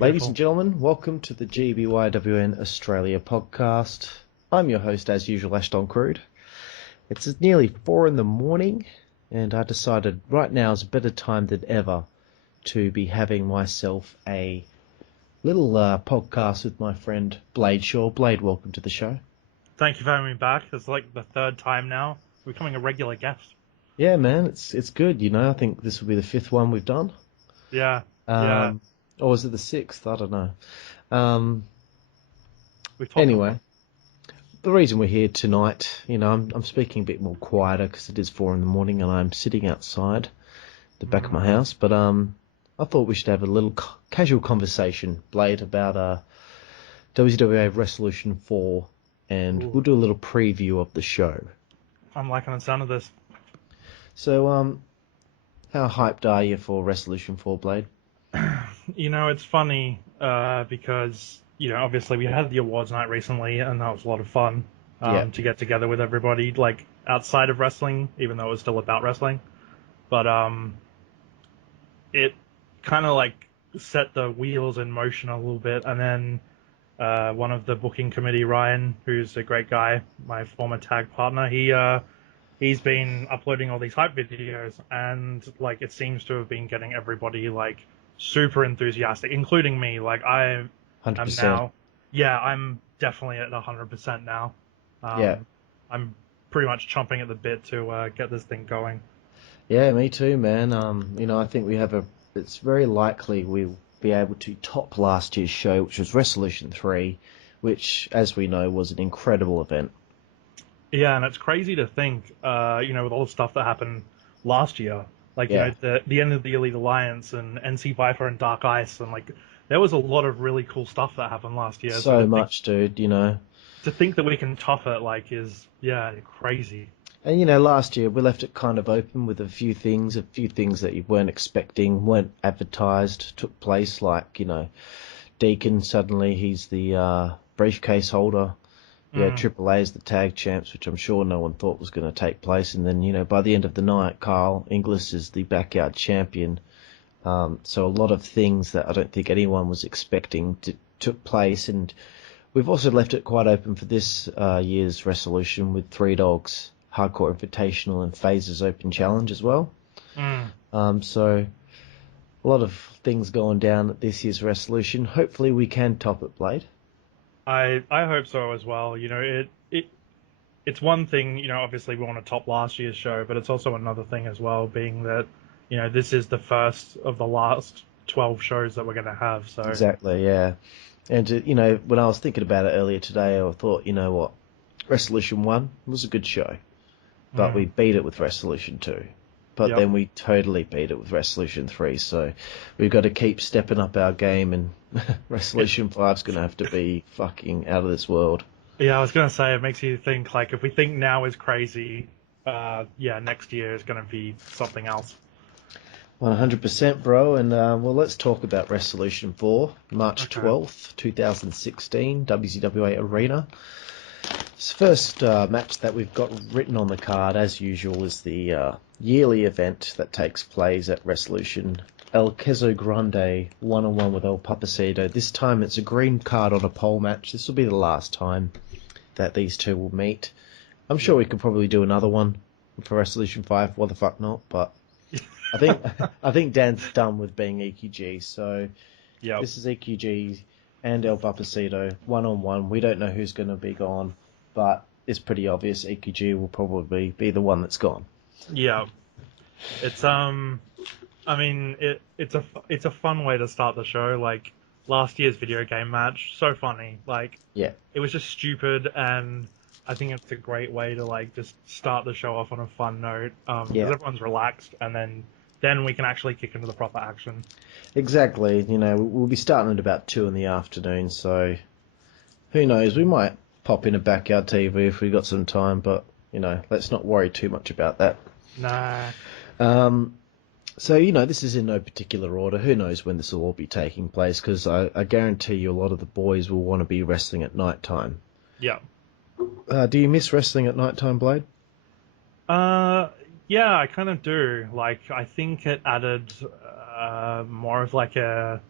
Ladies and Beautiful. gentlemen, welcome to the GBYWN Australia podcast. I'm your host, as usual, Aston Crude. It's nearly 4 in the morning, and I decided right now is a better time than ever to be having myself a little podcast with my friend Blade Shaw. Blade, welcome to the show. Thank you for having me back. It's like the third time now. Becoming a regular guest. Yeah, man, it's good. You know, I think this will be the fifth one we've done. Yeah, yeah. Or was it the sixth? I don't know. Um, We've talked a lot. anyway. The reason we're here tonight, you know, I'm speaking a bit more quieter because it is 4 in the morning and I'm sitting outside the back of my house. But I thought we should have a little casual conversation, Blade, about WZWA Wrestleution IV, and Ooh, we'll do a little preview of the show. I'm liking the sound of this. So, how hyped are you for Wrestleution IV, Blade? You know, it's funny because, obviously we had the awards night recently and that was a lot of fun Yeah, to get together with everybody, like, outside of wrestling, even though it was still about wrestling. But it kind of, like, set the wheels in motion a little bit, and then one of the booking committee, Ryan, who's a great guy, my former tag partner, he's been uploading all these hype videos, and like it seems to have been getting everybody like super enthusiastic, including me. Like I am 100%. now, yeah, I'm definitely at 100% now. Yeah. I'm pretty much chomping at the bit to get this thing going. Yeah, me too, man. You know, I think it's very likely we'll be able to top last year's show, which was Wrestleution 3, which, as we know, was an incredible event. Yeah, and it's crazy to think, with all the stuff that happened last year, like, Yeah, the end of the Elite Alliance and NC Viper and Dark Ice, and like, there was a lot of really cool stuff that happened last year. So so much, dude, you know. to think that we can top it, like, is, yeah, crazy. And, you know, last year we left it kind of open with a few things that you weren't expecting, weren't advertised, took place, like, you know, Deacon, suddenly he's the briefcase holder. Yeah, Mm, Triple A is the tag champs, which I'm sure no one thought was going to take place. And then, you know, by the end of the night, Carl Inglis is the backyard champion. So a lot of things that I don't think anyone was expecting took place. And we've also left it quite open for this year's resolution with Three Dogs, Hardcore Invitational, and Phases Open Challenge as well. mm. So a lot of things going down at this year's resolution. Hopefully we can top it, Blade. I hope so as well. It's one thing, obviously we want to top last year's show, but it's also another thing as well, being that, this is the first of the last 12 shows that we're going to have. So, Exactly, yeah. And, you know, when I was thinking about it earlier today, I thought, you know what, Resolution 1 was a good show, but we mm, beat it with Resolution 2. But yep. then we totally beat it with Resolution 3, so we've got to keep stepping up our game, and It, Resolution 5's going to have to be fucking out of this world. yeah, I was going to say, it makes you think, like, if we think now is crazy, next year is going to be something else. 100%, bro, and well, let's talk about Resolution 4, March Okay. 12th, 2016, WZWA Arena. This first match that we've got written on the card, as usual, is the yearly event that takes place at Wrestleution. El Queso Grande, one-on-one with El Papacito. This time it's a green card on a pole match. This will be the last time that these two will meet. I'm sure we could probably do another one for Resolution 5. What the fuck not? But I think I think Dan's done with being EQG. So Yep. this is EQG and El Papacito, one-on-one. We don't know who's going to be gone, but it's pretty obvious EQG will probably be the one that's gone. Yeah. It's I mean, it's a fun way to start the show. Like last year's video game match, so funny. Like Yeah, it was just stupid, and I think it's a great way to like just start the show off on a fun note. Because yeah, everyone's relaxed, and then we can actually kick into the proper action. exactly. You know, we'll be starting at about 2 in the afternoon, so who knows? We might pop in a backyard TV if we got some time, but you know, let's not worry too much about that. Nah. Um, So, you know, this is in no particular order. Who knows when this will all be taking place, because I guarantee you a lot of the boys will want to be wrestling at night time. Yeah. Do you miss wrestling at night time, Blade? Uh, yeah, I kind of do. Like, I think it added more of like a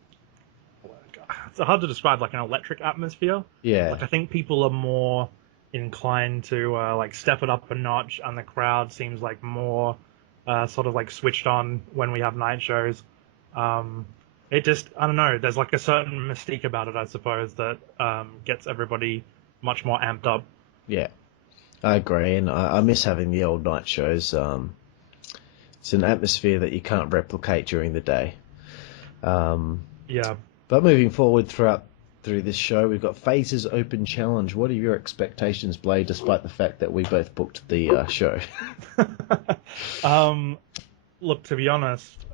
it's hard to describe, like an electric atmosphere. Yeah. Like I think people are more inclined to like step it up a notch, and the crowd seems like more sort of like switched on when we have night shows. It just, I don't know, there's like a certain mystique about it, I suppose, that gets everybody much more amped up. Yeah, I agree, and I miss having the old night shows. It's an atmosphere that you can't replicate during the day. Yeah. But moving forward through this show, we've got Phases Open Challenge. What are your expectations, Blade, despite the fact that we both booked the show? Look, to be honest,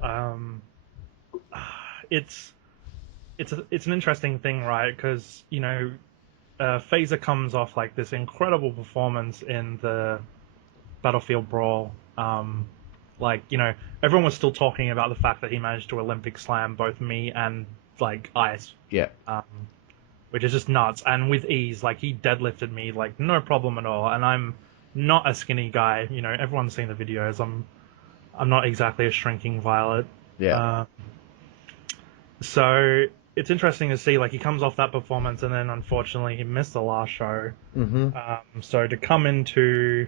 it's an interesting thing, right? Because, you know, Phaser comes off like this incredible performance in the Battlefield Brawl. Like, you know, everyone was still talking about the fact that he managed to Olympic slam both me and, like, Ice. Yeah. Which is just nuts. And with ease, like, he deadlifted me, like, no problem at all. And I'm not a skinny guy. You know, everyone's seen the videos. I'm not exactly a shrinking violet. Yeah. So it's interesting to see, like, he comes off that performance, and then unfortunately he missed the last show. Mm-hmm. So to come into...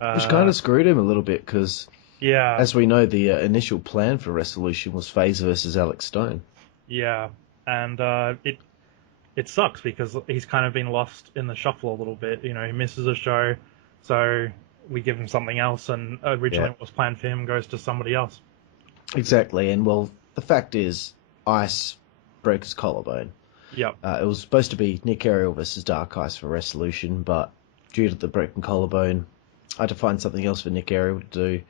Which kind of screwed him a little bit, because... Yeah. As we know, the initial plan for Wrestleution was Phaser versus Alex Stone. Yeah, and it sucks because he's kind of been lost in the shuffle a little bit. You know, he misses a show, so we give him something else, and originally what was planned for him goes to somebody else. Exactly, and well, the fact is, Ice broke his collarbone. Yep. It was supposed to be Nick Ariel versus Dark Ice for Wrestleution, but due to the broken collarbone, I had to find something else for Nick Ariel to do.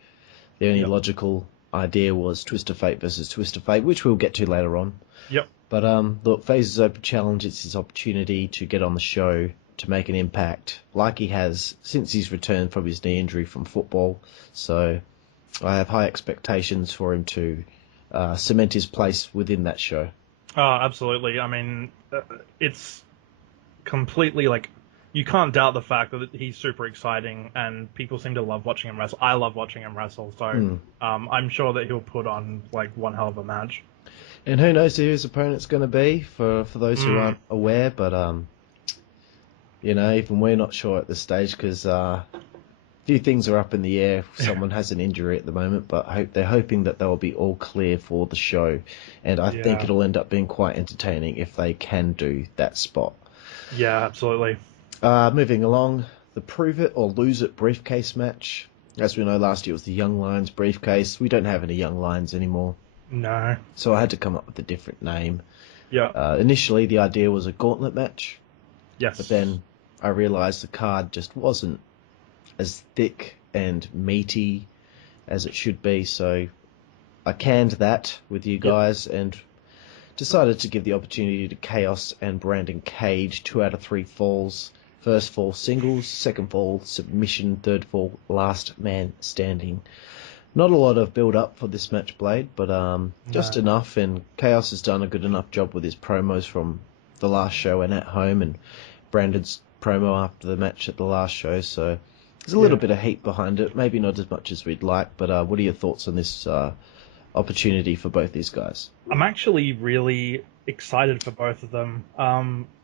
The only logical idea was Twist of Fate versus Twist of Fate, which we'll get to later on. Yep. But look, Phases Open Challenge, it's his opportunity to get on the show, to make an impact, like he has since he's returned from his knee injury from football. So I have high expectations for him to cement his place within that show. Oh, absolutely. I mean, it's completely like... You can't doubt the fact that he's super exciting, and people seem to love watching him wrestle. I love watching him wrestle, so I'm sure that he'll put on like one hell of a match. And who knows who his opponent's going to be for those who aren't aware, but you know, even we're not sure at this stage because a few things are up in the air. Someone has an injury at the moment, but they're hoping that they'll be all clear for the show, and I think it'll end up being quite entertaining if they can do that spot. Yeah, absolutely. Moving along, the Prove It or Lose It briefcase match. As we know, last year was the Young Lions briefcase. We don't have any Young Lions anymore. No. So I had to come up with a different name. Yeah. Initially, the idea was a gauntlet match. Yes. But then I realised the card just wasn't as thick and meaty as it should be. So I canned that with you guys and decided to give the opportunity to Chaos and Brandon Cage 2 out of 3 falls. First fall singles, second fall submission, third fall last man standing. Not a lot of build up for this match, Blade, but just enough, and Chaos has done a good enough job with his promos from the last show and at home, and Brandon's promo after the match at the last show, so there's a little bit of heat behind it, maybe not as much as we'd like, but what are your thoughts on this opportunity for both these guys? I'm actually really excited for both of them.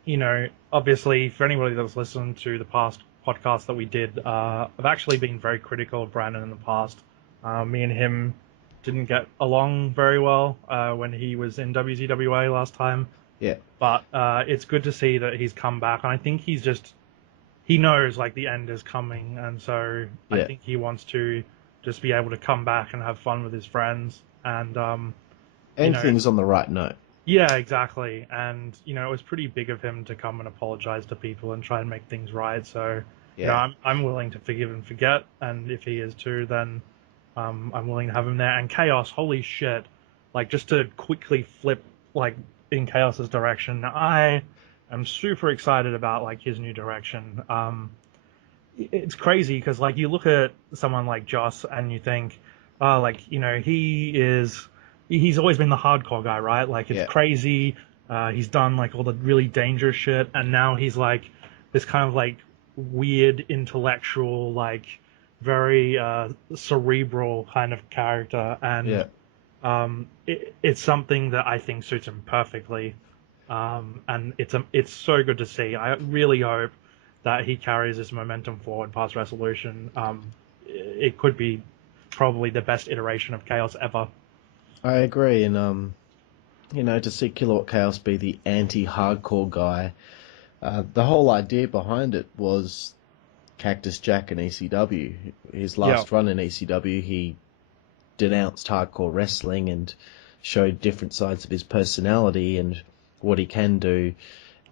You know, obviously, for anybody that's listened to the past podcast that we did, I've actually been very critical of Brandon in the past. Me and him didn't get along very well when he was in WZWA last time. Yeah. But it's good to see that he's come back, and I think he knows like the end is coming, and so I think he wants to just be able to come back and have fun with his friends and end things on the right note. Yeah, exactly. And you know, it was pretty big of him to come and apologize to people and try and make things right. So you know, I'm willing to forgive and forget, and if he is too, then I'm willing to have him there. And Chaos, holy shit! Like, just to quickly flip like in Chaos's direction, I am super excited about like his new direction. It's crazy because like you look at someone like Joss and you think, oh, like, you know, he's always been the hardcore guy, right? Like, it's crazy. He's done like all the really dangerous shit, and now he's like this kind of like weird intellectual, like very cerebral kind of character, and it's something that I think suits him perfectly. And it's so good to see. I really hope that he carries this momentum forward past Resolution. It could be probably the best iteration of Chaos ever. I agree, and to see Kilowatt Chaos be the anti-hardcore guy, the whole idea behind it was Cactus Jack in ECW. His last run in ECW, he denounced hardcore wrestling and showed different sides of his personality and what he can do,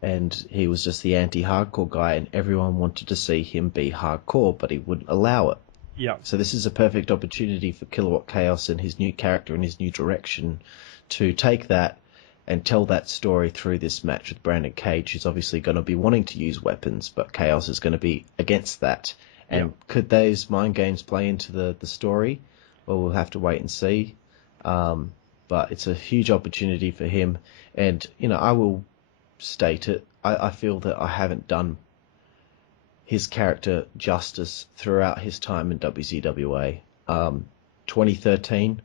and he was just the anti-hardcore guy, and everyone wanted to see him be hardcore, but he wouldn't allow it. Yeah. So this is a perfect opportunity for Kilowatt Chaos and his new character and his new direction to take that and tell that story through this match with Brandon Cage, who's obviously going to be wanting to use weapons, but Chaos is going to be against that. And could those mind games play into the story? Well, we'll have to wait and see. But it's a huge opportunity for him. And, I will state it. I feel that I haven't done his character justice throughout his time in WZWA. 2013,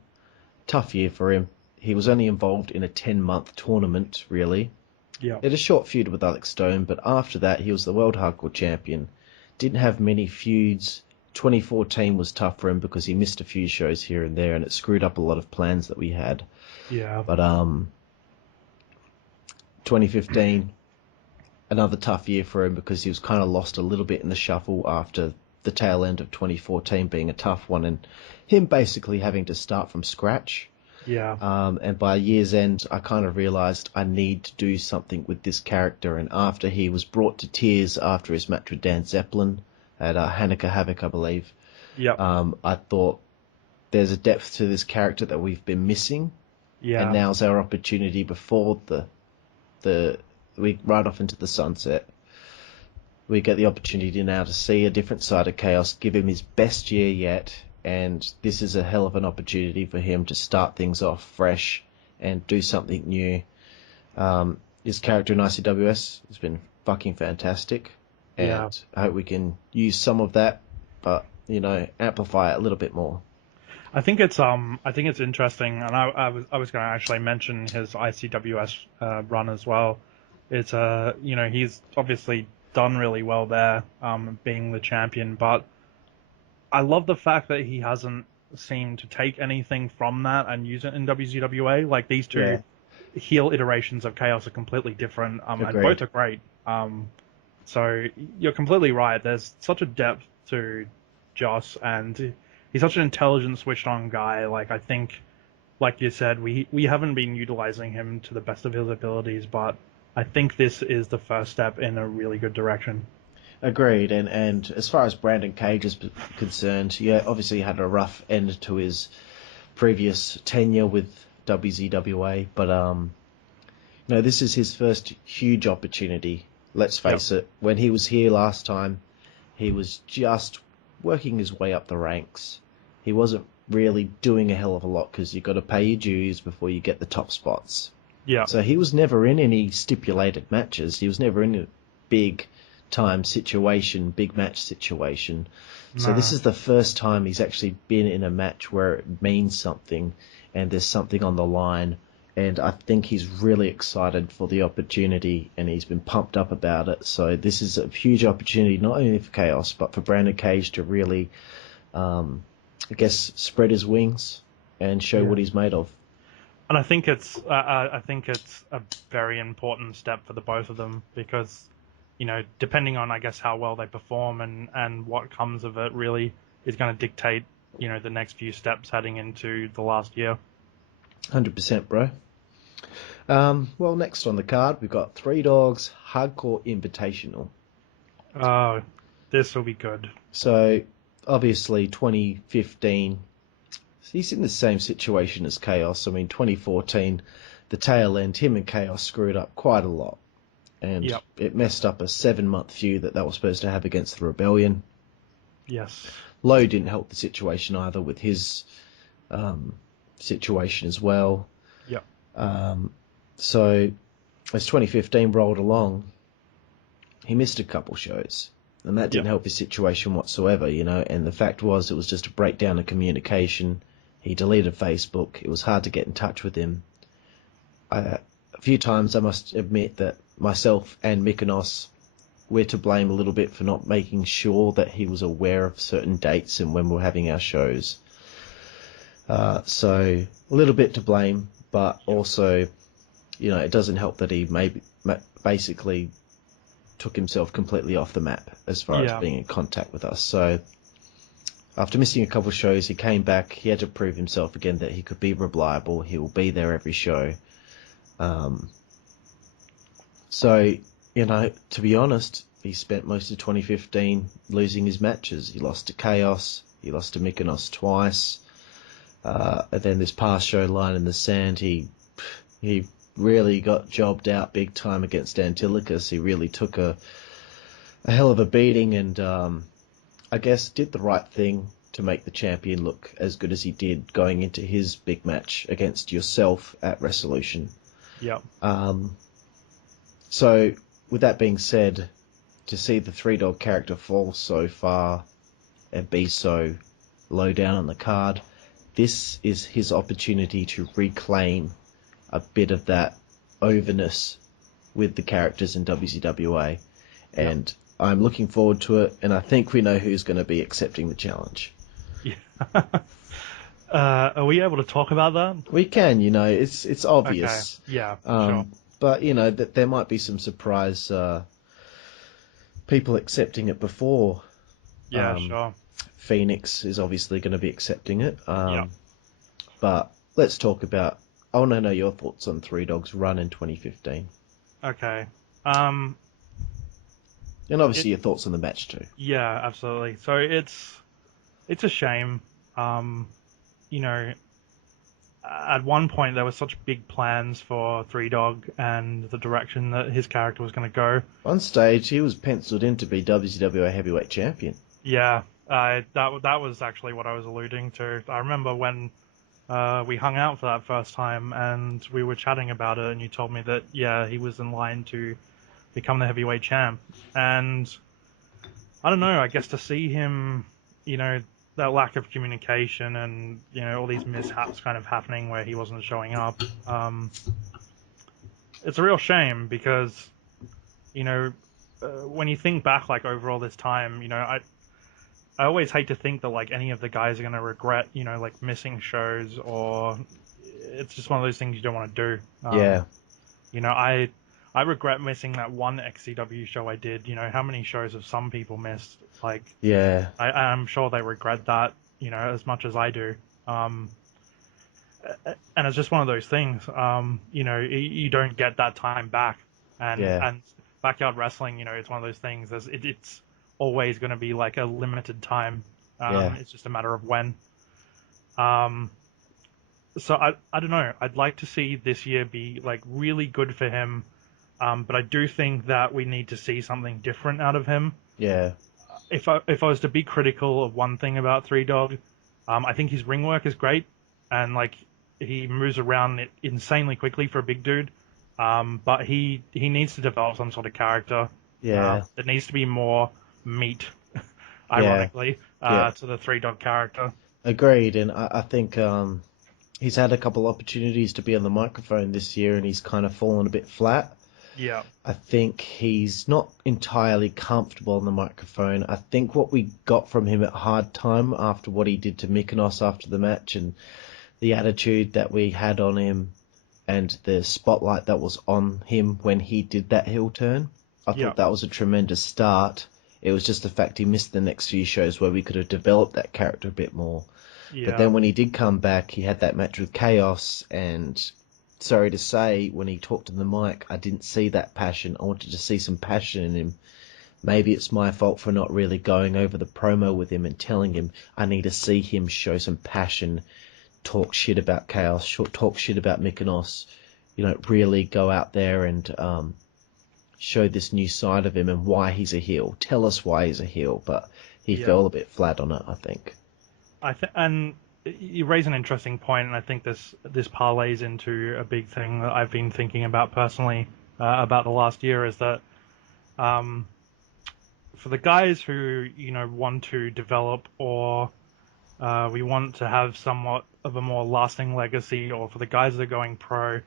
tough year for him. He was only involved in a 10-month tournament, really. Yeah. He had a short feud with Alex Stone, but after that, he was the World Hardcore Champion. Didn't have many feuds. 2014 was tough for him because he missed a few shows here and there, and it screwed up a lot of plans that we had. Yeah. But 2015, another tough year for him because he was kind of lost a little bit in the shuffle after the tail end of 2014 being a tough one, and him basically having to start from scratch. Yeah. And by year's end, I kind of realised I need to do something with this character. And after he was brought to tears after his match with Dan Zeppelin at Hanukkah Havoc, I believe, I thought there's a depth to this character that we've been missing. Yeah. And now's our opportunity before we ride off into the sunset. We get the opportunity now to see a different side of Chaos, give him his best year yet. And this is a hell of an opportunity for him to start things off fresh and do something new. His character in ICWS has been fucking fantastic, and I hope we can use some of that, but amplify it a little bit more. I think it's interesting, and I was going to actually mention his ICWS run as well. It's he's obviously done really well there, being the champion, but I love the fact that he hasn't seemed to take anything from that and use it in WZWA. Like, these two heel iterations of Chaos are completely different, and both are great. So you're completely right. There's such a depth to Joss, and he's such an intelligent, switched-on guy. Like, I think, like you said, we haven't been utilizing him to the best of his abilities, but I think this is the first step in a really good direction. Agreed, and as far as Brandon Cage is concerned, obviously he had a rough end to his previous tenure with WZWA, but this is his first huge opportunity. Let's face it, when he was here last time, he was just working his way up the ranks. He wasn't really doing a hell of a lot because you've got to pay your dues before you get the top spots. Yeah. So he was never in any stipulated matches. He was never in a big match situation. No. So this is the first time he's actually been in a match where it means something and there's something on the line, and I think he's really excited for the opportunity and he's been pumped up about it. So this is a huge opportunity not only for Chaos but for Brandon Cage to really spread his wings and show what he's made of. And I think it's a very important step for the both of them because, depending on, I guess, how well they perform and what comes of it really is going to dictate, the next few steps heading into the last year. 100%, bro. Well, next on the card, we've got Three Dogs Hardcore Invitational. Oh, this will be good. So, obviously, 2015, he's in the same situation as Chaos. I mean, 2014, the tail end, him and Chaos screwed up quite a lot. And it messed up a 7-month feud that was supposed to have against the Rebellion. Yes. Lowe didn't help the situation either with his situation as well. Yep. So as 2015 rolled along, he missed a couple shows. And that didn't help his situation whatsoever, And the fact was, it was just a breakdown in communication. He deleted Facebook. It was hard to get in touch with him. a few times I must admit that myself and Mykonos, we're to blame a little bit for not making sure that he was aware of certain dates and when we're having our shows. So a little bit to blame, but also, it doesn't help that he basically took himself completely off the map as far as being in contact with us. So after missing a couple of shows, he came back. He had to prove himself again that he could be reliable. He will be there every show. So, to be honest, he spent most of 2015 losing his matches. He lost to Chaos. He lost to Mykonos twice. And then this past show, Line in the Sand, he really got jobbed out big time against Antilochus. He really took a hell of a beating and, I guess, did the right thing to make the champion look as good as he did going into his big match against yourself at Wrestleution. Yep. So, with that being said, to see the Three Dog character fall so far and be so low down on the card, this is his opportunity to reclaim a bit of that overness with the characters in WZWA. And I'm looking forward to it, and I think we know who's going to be accepting the challenge. Yeah. Are we able to talk about that? We can, it's obvious. Okay. Yeah, sure. But, that there might be some surprise people accepting it before. Yeah, sure. Phoenix is obviously going to be accepting it. Yeah. But let's talk about... I want to know your thoughts on Three Dog's run in 2015. Okay. And obviously your thoughts on the match too. Yeah, absolutely. So it's a shame. At one point there were such big plans for Three Dog and the direction that his character was going to go. On stage, he was penciled in to be WZWA Heavyweight Champion. Yeah, that was actually what I was alluding to. I remember when we hung out for that first time and we were chatting about it, and you told me that, he was in line to become the heavyweight champ. And I don't know, I guess to see him, that lack of communication and, all these mishaps kind of happening where he wasn't showing up, it's a real shame because, when you think back, over all this time, I always hate to think that, any of the guys are going to regret, missing shows, or it's just one of those things you don't want to do. Yeah. I regret missing that one XCW show I did. How many shows have some people missed? Yeah. I'm sure they regret that, as much as I do. And it's just one of those things, you don't get that time back. And backyard wrestling, it's one of those things, it's always going to be a limited time. It's just a matter of when. So I don't know. I'd like to see this year be really good for him. But I do think that we need to see something different out of him. Yeah. If I was to be critical of one thing about Three Dog, I think his ring work is great, and he moves around insanely quickly for a big dude. But he needs to develop some sort of character. Yeah. There needs to be more meat, ironically, to the Three Dog character. Agreed, and I think he's had a couple opportunities to be on the microphone this year, and he's kind of fallen a bit flat. Yeah. I think he's not entirely comfortable on the microphone. I think what we got from him at Hard Time after what he did to Mykonos after the match and the attitude that we had on him and the spotlight that was on him when he did that heel turn, I thought that was a tremendous start. It was just the fact he missed the next few shows where we could have developed that character a bit more. Yeah. But then when he did come back, he had that match with Chaos, and sorry to say, when he talked to the mic, I didn't see that passion. I wanted to see some passion in him. Maybe it's my fault for not really going over the promo with him and telling him I need to see him show some passion, talk shit about Chaos, talk shit about Mykonos, really go out there and show this new side of him and why he's a heel. Tell us why he's a heel, but he fell a bit flat on it, I think. And you raise an interesting point, and I think this parlays into a big thing that I've been thinking about personally about the last year, is that for the guys who want to develop, or we want to have somewhat of a more lasting legacy, or for the guys that are going pro,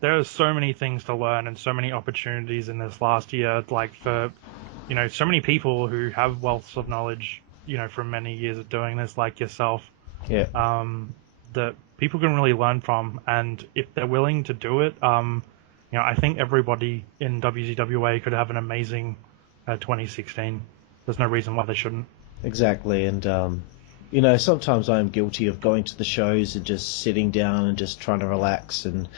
There are so many things to learn and so many opportunities in this last year, like for, so many people who have wealths of knowledge, from many years of doing this, like yourself, Yeah. that people can really learn from. And if they're willing to do it, I think everybody in WZWA could have an amazing 2016. There's no reason why they shouldn't. Exactly, and sometimes I'm guilty of going to the shows and just sitting down and just trying to relax, and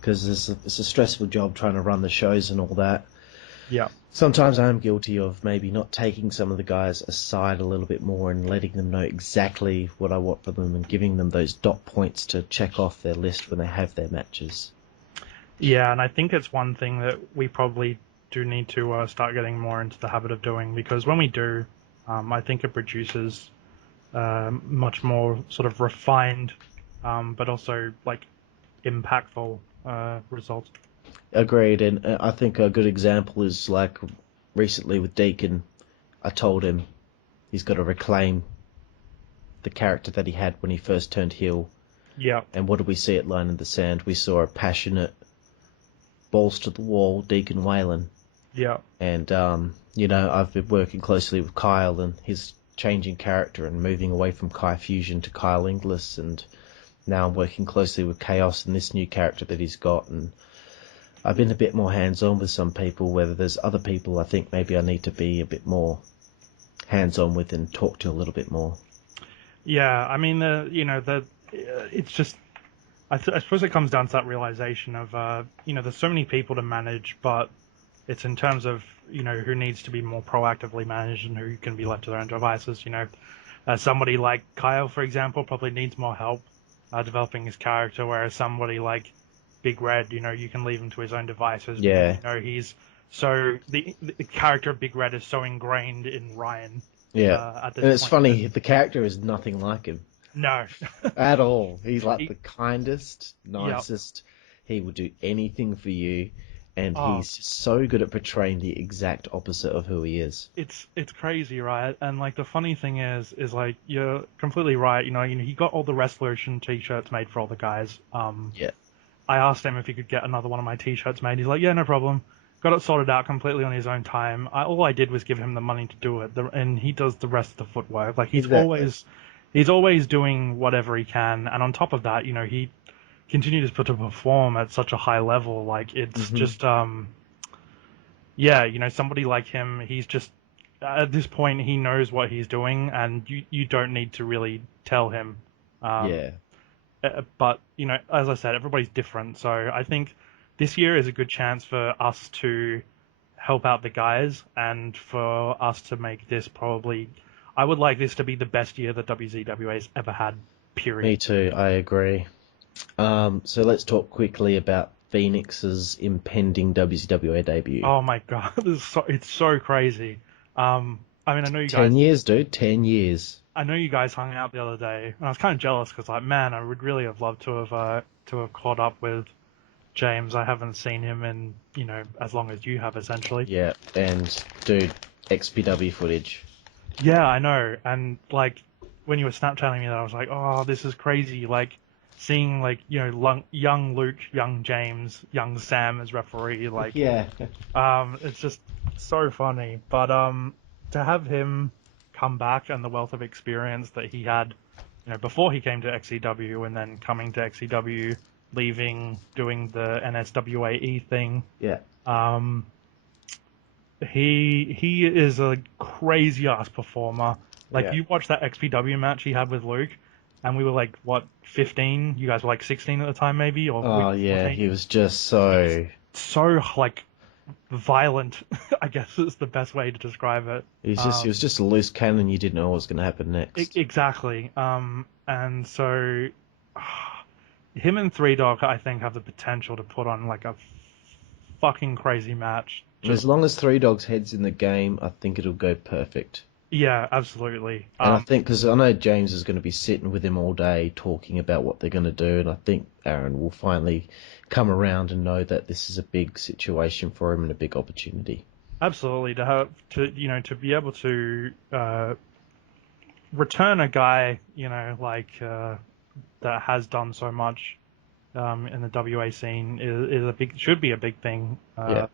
because it's a stressful job trying to run the shows and all that. Yeah. Sometimes I'm guilty of maybe not taking some of the guys aside a little bit more and letting them know exactly what I want from them and giving them those dot points to check off their list when they have their matches. Yeah, and I think it's one thing that we probably do need to start getting more into the habit of doing, because when we do, I think it produces much more sort of refined, but also like impactful results. Agreed, and I think a good example is like recently with Deacon. I told him he's got to reclaim the character that he had when he first turned heel. Yeah. And what did we see at Line in the Sand? We saw a passionate, balls to the wall Deacon Whalen. Yeah. And I've been working closely with Kyle and his changing character and moving away from Kai Fusion to Kyle Inglis, and now I'm working closely with Chaos and this new character that he's got, and I've been a bit more hands-on with some people, whether there's other people I think maybe I need to be a bit more hands-on with and talk to a little bit more. Yeah, I mean, it's just, I suppose it comes down to that realization of, there's so many people to manage, but it's in terms of, who needs to be more proactively managed and who can be left to their own devices. Somebody like Kyle, for example, probably needs more help developing his character, whereas somebody like Big Red, you can leave him to his own devices. Yeah. He's so the character of Big Red is so ingrained in Ryan. Yeah. At this And it's point funny, the character is nothing like him. No. At all. He's like the kindest, nicest. Yep. He would do anything for you, and he's just so good at portraying the exact opposite of who he is. It's crazy, right? And like the funny thing is like you're completely right. He got all the Wrestleution t-shirts made for all the guys. Yeah. I asked him if he could get another one of my t-shirts made. He's like, yeah, no problem. Got it sorted out completely on his own time. All I did was give him the money to do it, and he does the rest of the footwork. Like he's always doing whatever he can, and on top of that, he continues to perform at such a high level. Like it's just, somebody like him, he's just at this point he knows what he's doing, and you don't need to really tell him. But, as I said, everybody's different. So I think this year is a good chance for us to help out the guys and for us to make this probably... I would like this to be the best year that WZWA's ever had, period. Me too, I agree. So let's talk quickly about Phoenix's impending WZWA debut. Oh my god, it's so crazy. I know you guys... 10 years, dude, 10 years. I know you guys hung out the other day, and I was kind of jealous because, man, I would really have loved to have caught up with James. I haven't seen him in, as long as you have, essentially. Yeah, and, dude, XPW footage. Yeah, I know, and, when you were Snapchatting me that, I was like, oh, this is crazy, seeing, young Luke, young James, young Sam as referee, Yeah. It's just so funny, but, to have him come back and the wealth of experience that he had, before he came to XCW and then coming to XCW, leaving, doing the NSWAE thing. Yeah. He is a crazy ass performer. Yeah. You watch that XPW match he had with Luke, and we were 15? You guys were 16 at the time, maybe? Or oh yeah, 14? he was just so violent, I guess is the best way to describe it. He was just a loose cannon. You didn't know what was going to happen next. Exactly. And so him and Three Dog, I think, have the potential to put on a fucking crazy match. As long as Three Dog's head's in the game, I think it'll go perfect. Yeah, absolutely. And I think, because I know James is going to be sitting with him all day talking about what they're going to do, and I think Aaron will finally come around and know that this is a big situation for him and a big opportunity. Absolutely, to be able to return a guy, that has done so much in the WA scene is should be a big thing Yeah.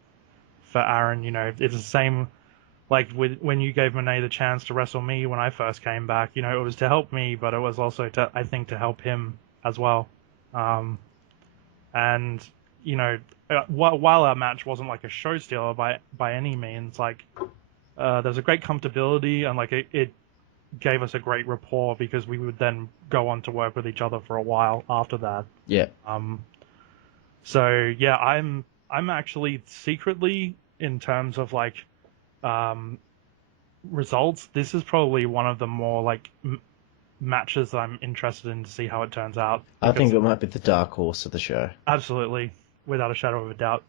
for Aaron. It's the same like when you gave Monet the chance to wrestle me when I first came back. It was to help me, but it was also I think to help him as well. And while our match wasn't like a show stealer by any means, like there's a great comfortability and like it gave us a great rapport because we would then go on to work with each other for a while after that. Yeah. So yeah, I'm actually secretly, in terms of like results, this is probably one of the more like matches that I'm interested in to see how it turns out. I think it might be the dark horse of the show. Absolutely, without a shadow of a doubt.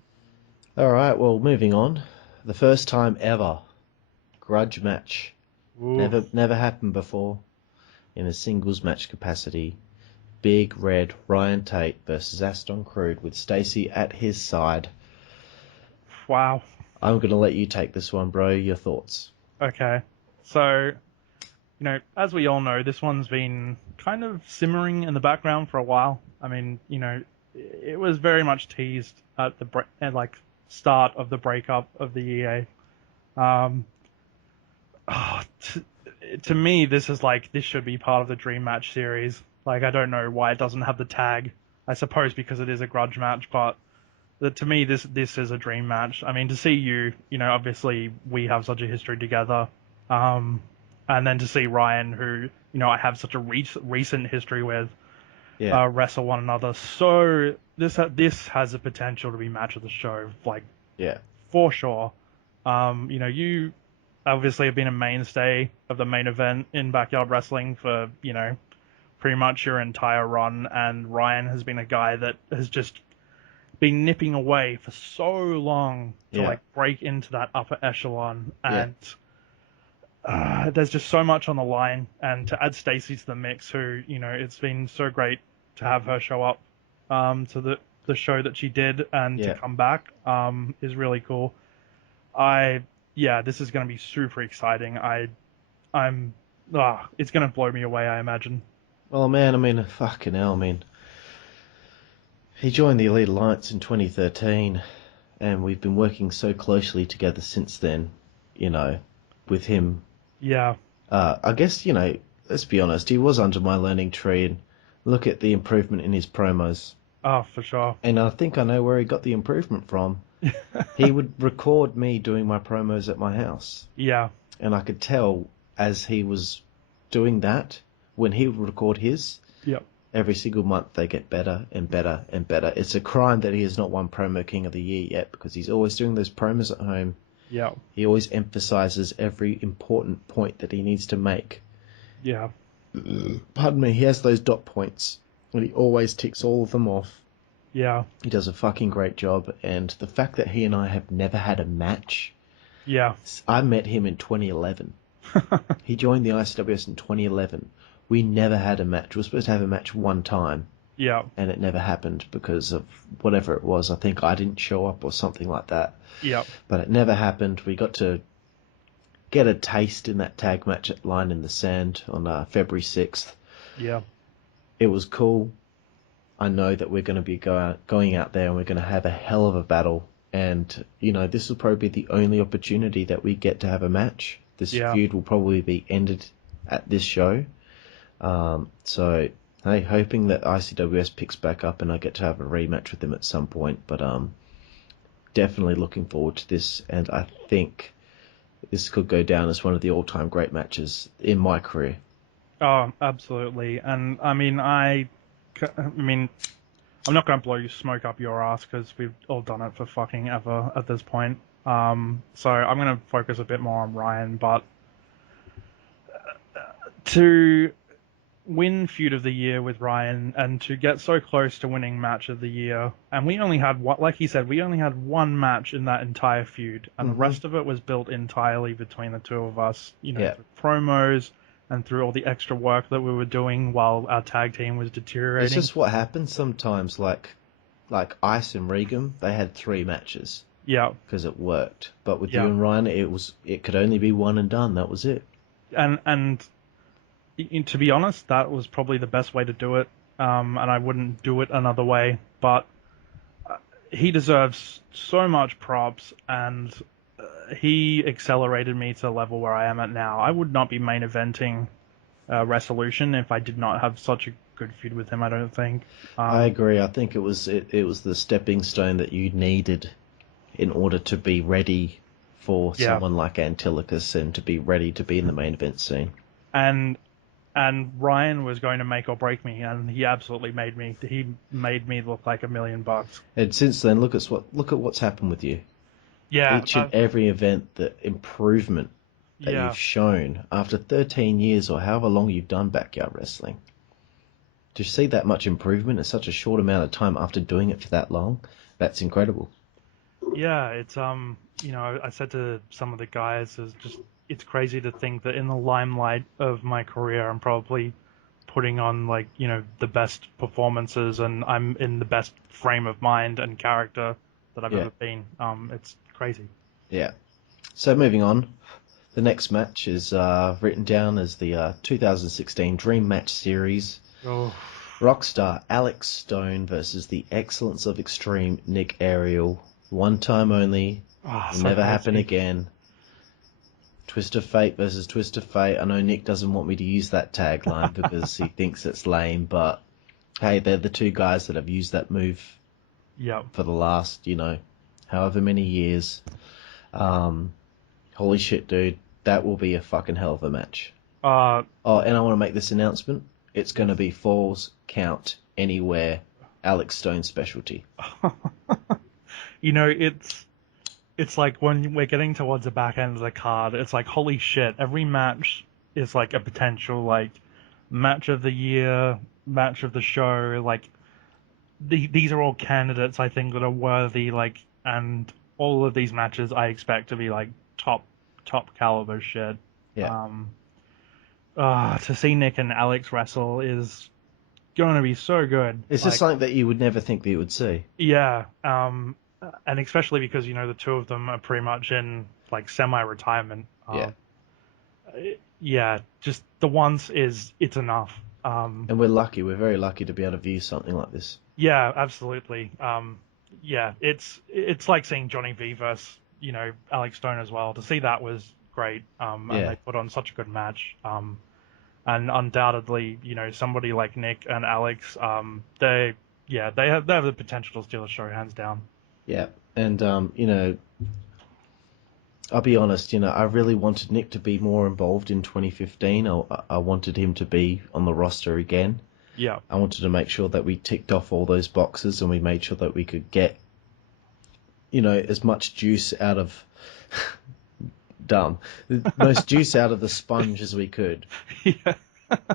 All right, well, moving on. The first time ever grudge match. Ooh. Never happened before in a singles match capacity. Big Red Ryan Tate versus Aston Crude with Stacey at his side. Wow. I'm going to let you take this one, bro. Your thoughts? Okay. So, as we all know, this one's been kind of simmering in the background for a while. I mean, it was very much teased at the start of the breakup of the EA. To me, this should be part of the Dream Match series. Like, I don't know why it doesn't have the tag. I suppose because it is a grudge match, but to me, this is a dream match. I mean, to see you, obviously we have such a history together, and then to see Ryan, who I have such a recent history with, wrestle one another. So this has the potential to be match of the show, like for sure. You obviously have been a mainstay of the main event in Backyard Wrestling for pretty much your entire run, and Ryan has been a guy that has just been nipping away for so long to break into that upper echelon, and there's just so much on the line. And to add Stacey to the mix, who it's been so great to have her show up to the show that she did and to come back is really cool. This is going to be super exciting. It's going to blow me away, I imagine. Well, man, I mean, fucking hell, I mean, he joined the Elite Alliance in 2013, and we've been working so closely together since then, with him. Yeah. I guess, let's be honest, he was under my learning tree, and look at the improvement in his promos. Oh, for sure. And I think I know where he got the improvement from. He would record me doing my promos at my house. Yeah. And I could tell as he was doing that, when he would record his, every single month they get better and better and better. It's a crime that he has not won Promo King of the Year yet, because he's always doing those promos at home. Yeah. He always emphasizes every important point that he needs to make. Yeah. Pardon me, he has those dot points, and he always ticks all of them off. Yeah. He does a fucking great job, and the fact that he and I have never had a match... Yeah. I met him in 2011. He joined the ICWS in 2011. We never had a match. We were supposed to have a match one time. Yeah. And it never happened because of whatever it was. I think I didn't show up or something like that. Yeah. But it never happened. We got to get a taste in that tag match at Line in the Sand on February 6th. Yeah. It was cool. I know that we're going to be going out there and we're going to have a hell of a battle. And, this will probably be the only opportunity that we get to have a match. This feud will probably be ended at this show. So, hey, hoping that ICWS picks back up and I get to have a rematch with them at some point. But definitely looking forward to this. And I think this could go down as one of the all-time great matches in my career. Oh, absolutely. And, I mean, I'm not going to blow smoke up your ass because we've all done it for fucking ever at this point. So I'm going to focus a bit more on Ryan, but to win Feud of the Year with Ryan and to get so close to winning Match of the Year, and we only had like he said, we only had one match in that entire feud, and the rest of it was built entirely between the two of us, through promos and through all the extra work that we were doing while our tag team was deteriorating. It's just what happens sometimes, like Ice and Regan, they had 3 matches. Yeah. Because it worked. But with you and Ryan, it could only be one and done. That was it. And to be honest, that was probably the best way to do it. Because, And to be honest, that was probably the best way to do it. and I wouldn't do it another way. But he deserves so much props, and he accelerated me to the level where I am at now. I would not be main eventing Wrestleution if I did not have such a good feud with him. I don't think. I agree. I think it was the stepping stone that you needed in order to be ready for someone like Antilochus and to be ready to be in the main event scene. And Ryan was going to make or break me, and he absolutely made me. He made me look like $1 million. And since then, look at what's happened with you. Yeah, Each and every event, the improvement that you've shown after 13 years or however long you've done backyard wrestling. To see that much improvement in such a short amount of time after doing it for that long, that's incredible. Yeah, it's I said to some of the guys, it's crazy to think that in the limelight of my career, I'm probably putting on the best performances, and I'm in the best frame of mind and character that I've ever been. It's crazy. Yeah. So moving on, the next match is written down as the 2016 Dream Match Series. Oh. Rockstar Alex Stone versus the Excellence of Extreme Nick Ariel. One time only. Will never happen again. Twist of Fate versus Twist of Fate. I know Nick doesn't want me to use that tagline because he thinks it's lame, but hey, they're the two guys that have used that move for the last, however many years. Holy shit, dude. That will be a fucking hell of a match. And I want to make this announcement. It's going to be Falls Count Anywhere, Alex Stone's specialty. It's like when we're getting towards the back end of the card, it's like, holy shit, every match is like a potential, like, match of the year, match of the show, like, these are all candidates, I think, that are worthy, like, and all of these matches I expect to be, like, top caliber shit. Yeah. To see Nick and Alex wrestle is going to be so good. It's just something that you would never think that you would see. Yeah, and especially because, the two of them are pretty much in, like, semi-retirement. Just the once it's enough. And we're very lucky to be able to view something like this. Yeah, absolutely. It's like seeing Johnny V versus, Alex Stone as well. To see that was great. And they put on such a good match. And undoubtedly, somebody like Nick and Alex, they have the potential to steal the show, hands down. Yeah, and I'll be honest, I really wanted Nick to be more involved in 2015. I wanted him to be on the roster again. Yeah. I wanted to make sure that we ticked off all those boxes and we made sure that we could get, as much juice out of most juice out of the sponge as we could. Yeah.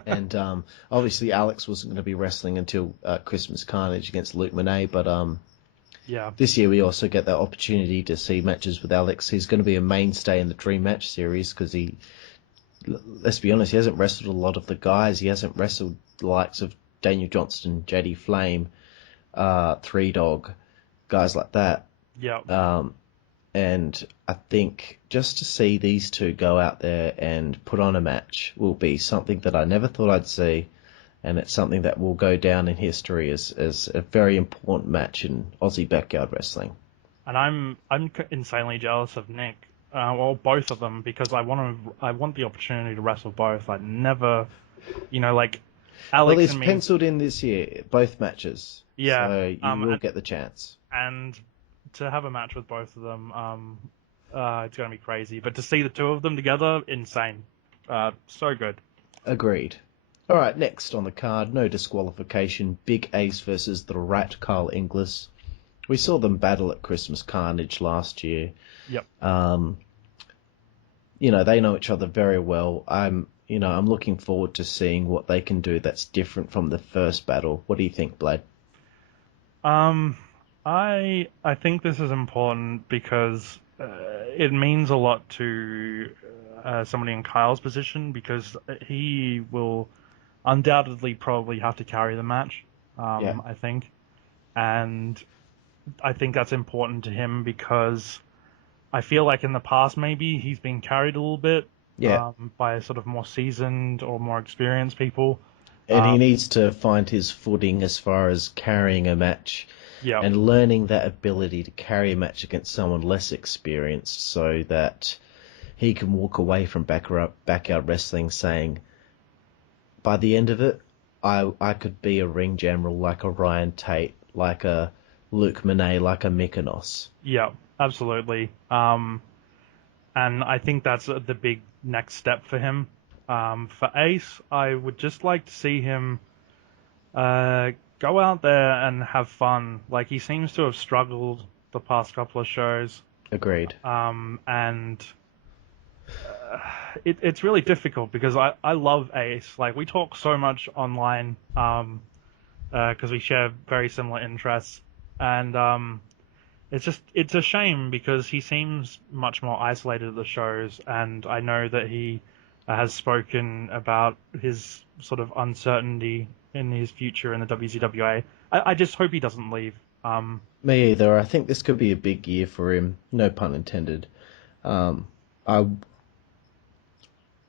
And obviously Alex wasn't going to be wrestling until Christmas Carnage against Luke Monet, but this year we also get that opportunity to see matches with Alex. He's going to be a mainstay in the Dream Match series because let's be honest, he hasn't wrestled a lot of the guys. He hasn't wrestled the likes of Daniel Johnston, JD Flame, Three Dog, guys like that. Yeah. And I think just to see these two go out there and put on a match will be something that I never thought I'd see, and it's something that will go down in history as a very important match in Aussie backyard wrestling. And I'm insanely jealous of Nick, well, both of them, because I want the opportunity to wrestle both. I never, Alex. Well, it's penciled in this year, both matches. Yeah. So you will get the chance. And to have a match with both of them, it's going to be crazy. But to see the two of them together, insane. So good. Agreed. All right, next on the card, no disqualification, Big Ace versus the Rat Carl Inglis. We saw them battle at Christmas Carnage last year. Yep. They know each other very well. I'm looking forward to seeing what they can do that's different from the first battle. What do you think, Blade? I think this is important because it means a lot to somebody in Kyle's position, because he will undoubtedly probably have to carry the match, I think. And I think that's important to him because I feel like in the past maybe he's been carried a little bit by sort of more seasoned or more experienced people. And he needs to find his footing as far as carrying a match Yeah. and learning that ability to carry a match against someone less experienced so that he can walk away from backyard wrestling saying, by the end of it, I could be a ring general like a Ryan Tate, like a Luke Monet, like a Mykonos. Yeah, absolutely. And I think that's the big next step for him. For Ace, I would just like to see him go out there and have fun. Like, he seems to have struggled the past couple of shows. Agreed. And it's really difficult because I love Ace. Like, we talk so much online because we share very similar interests. And it's a shame because he seems much more isolated at the shows, and I know that he has spoken about his sort of uncertainty in his future in the WZWA. I just hope he doesn't leave. Me either. I think this could be a big year for him. No pun intended. I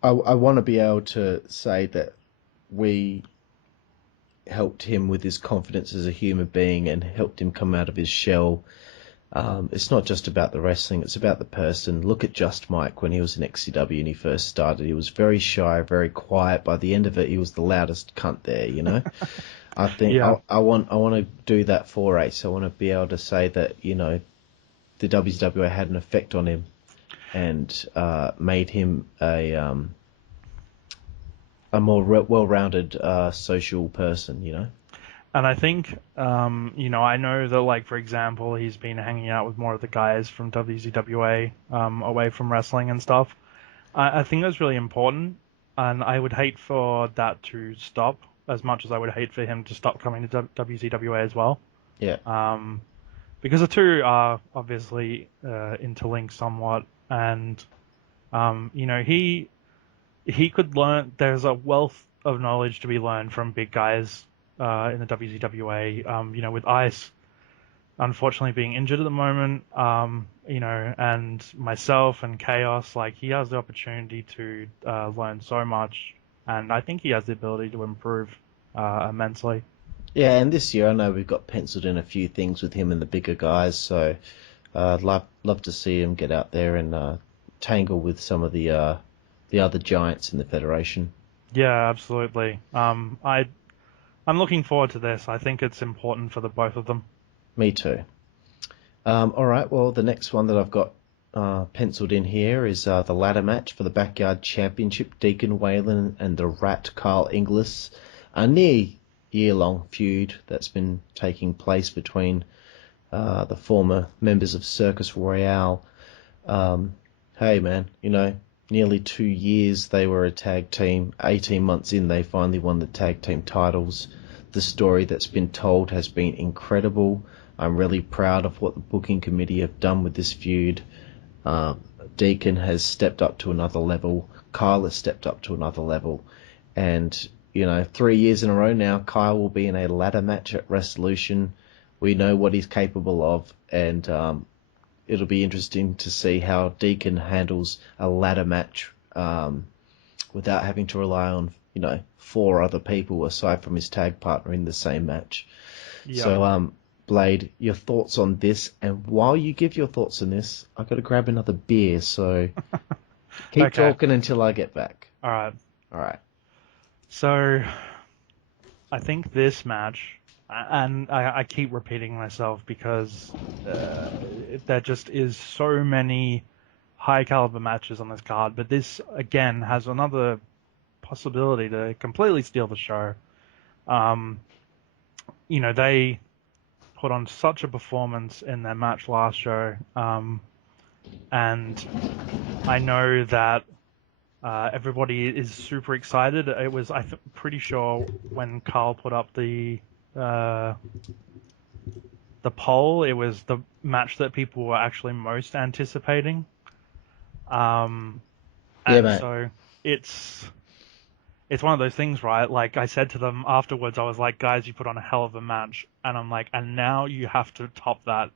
want to be able to say that we helped him with his confidence as a human being and helped him come out of his shell. It's not just about the wrestling, it's about the person. Look at Just Mike when he was in XCW and he first started. He was very shy, very quiet. By the end of it, he was the loudest cunt there, you know? I think Yeah. I want to do that for Ace. I want to be able to say that, you know, the WZWA had an effect on him and made him a more well-rounded social person, you know? And I think, I know that, like, for example, he's been hanging out with more of the guys from WZWA away from wrestling and stuff. I think that's really important, and I would hate for that to stop as much as I would hate for him to stop coming to WZWA as well. Yeah. Because the two are obviously interlinked somewhat, and, he could learn. There's a wealth of knowledge to be learned from big guys in the WZWA, with Ice unfortunately being injured at the moment, and myself and Chaos, like, he has the opportunity to learn so much, and I think he has the ability to improve immensely. Yeah, and this year I know we've got penciled in a few things with him and the bigger guys, so I'd love to see him get out there and tangle with some of the other giants in the Federation. Yeah, absolutely. I'm looking forward to this. I think it's important for the both of them. Me too. All right, well, the next one that I've got penciled in here is the ladder match for the Backyard Championship. Deacon Whalen and the Rat Carl Inglis. A near year-long feud that's been taking place between the former members of Circus Royale. Hey, man, nearly 2 years they were a tag team. 18 months in, they finally won the tag team titles. The story that's been told has been incredible. I'm really proud of what the booking committee have done with this feud. Deacon has stepped up to another level. Kyle has stepped up to another level. And, 3 years in a row now, Kyle will be in a ladder match at Wrestleution. We know what he's capable of, and it'll be interesting to see how Deacon handles a ladder match without having to rely on, 4 other people aside from his tag partner in the same match. Yeah. So, Blade, your thoughts on this? And while you give your thoughts on this, I've got to grab another beer, so keep Okay. talking until I get back. All right. All right. So, I think this match, and I keep repeating myself because there just is so many high caliber matches on this card, but this again has another possibility to completely steal the show. They put on such a performance in their match last show, and I know that everybody is super excited. It was, pretty sure, when Carl put up the poll, it was the match that people were actually most anticipating. And mate. so it's one of those things, right? Like, I said to them afterwards, I was like, guys, you put on a hell of a match. And I'm like, and now you have to top that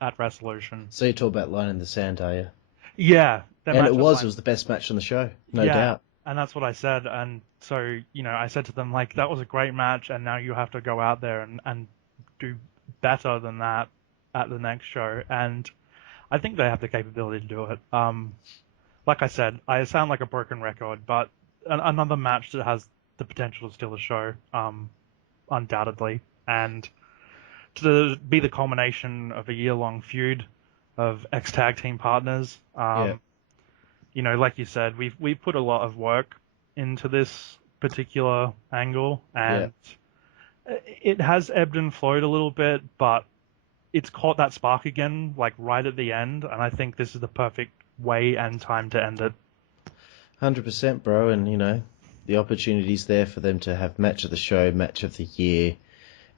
at Wrestleution. So you talk about Line in the Sand, are you? Yeah. And it was the best match on the show, no doubt. And that's what I said. And so, I said to them, like, that was a great match, and now you have to go out there and do better than that at the next show. And I think they have the capability to do it. Like I said, I sound like a broken record, but another match that has the potential to steal the show, undoubtedly. And to be the culmination of a year-long feud of ex-tag team partners. Yeah. Like you said, we've put a lot of work into this particular angle, and it has ebbed and flowed a little bit, but it's caught that spark again, like right at the end, and I think this is the perfect way and time to end it. 100%, bro, and the opportunity's there for them to have match of the show, match of the year,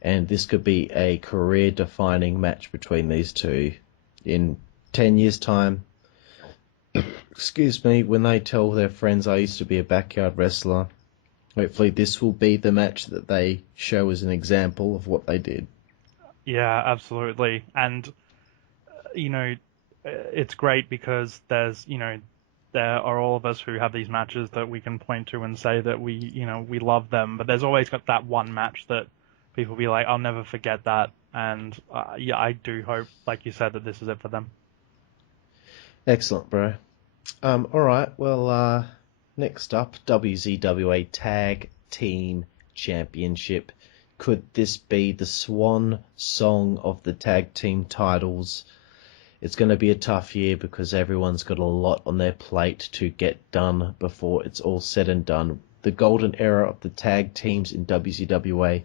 and this could be a career-defining match between these two in 10 years' time. Excuse me, when they tell their friends I used to be a backyard wrestler, hopefully this will be the match that they show as an example of what they did. Yeah, absolutely. And, it's great because there are all of us who have these matches that we can point to and say that we love them, but there's always got that one match that people be like, I'll never forget that. And I do hope, like you said, that this is it for them. Excellent, bro. Alright, well, next up, WZWA Tag Team Championship. Could this be the swan song of the tag team titles? It's going to be a tough year because everyone's got a lot on their plate to get done before it's all said and done. The golden era of the tag teams in WZWA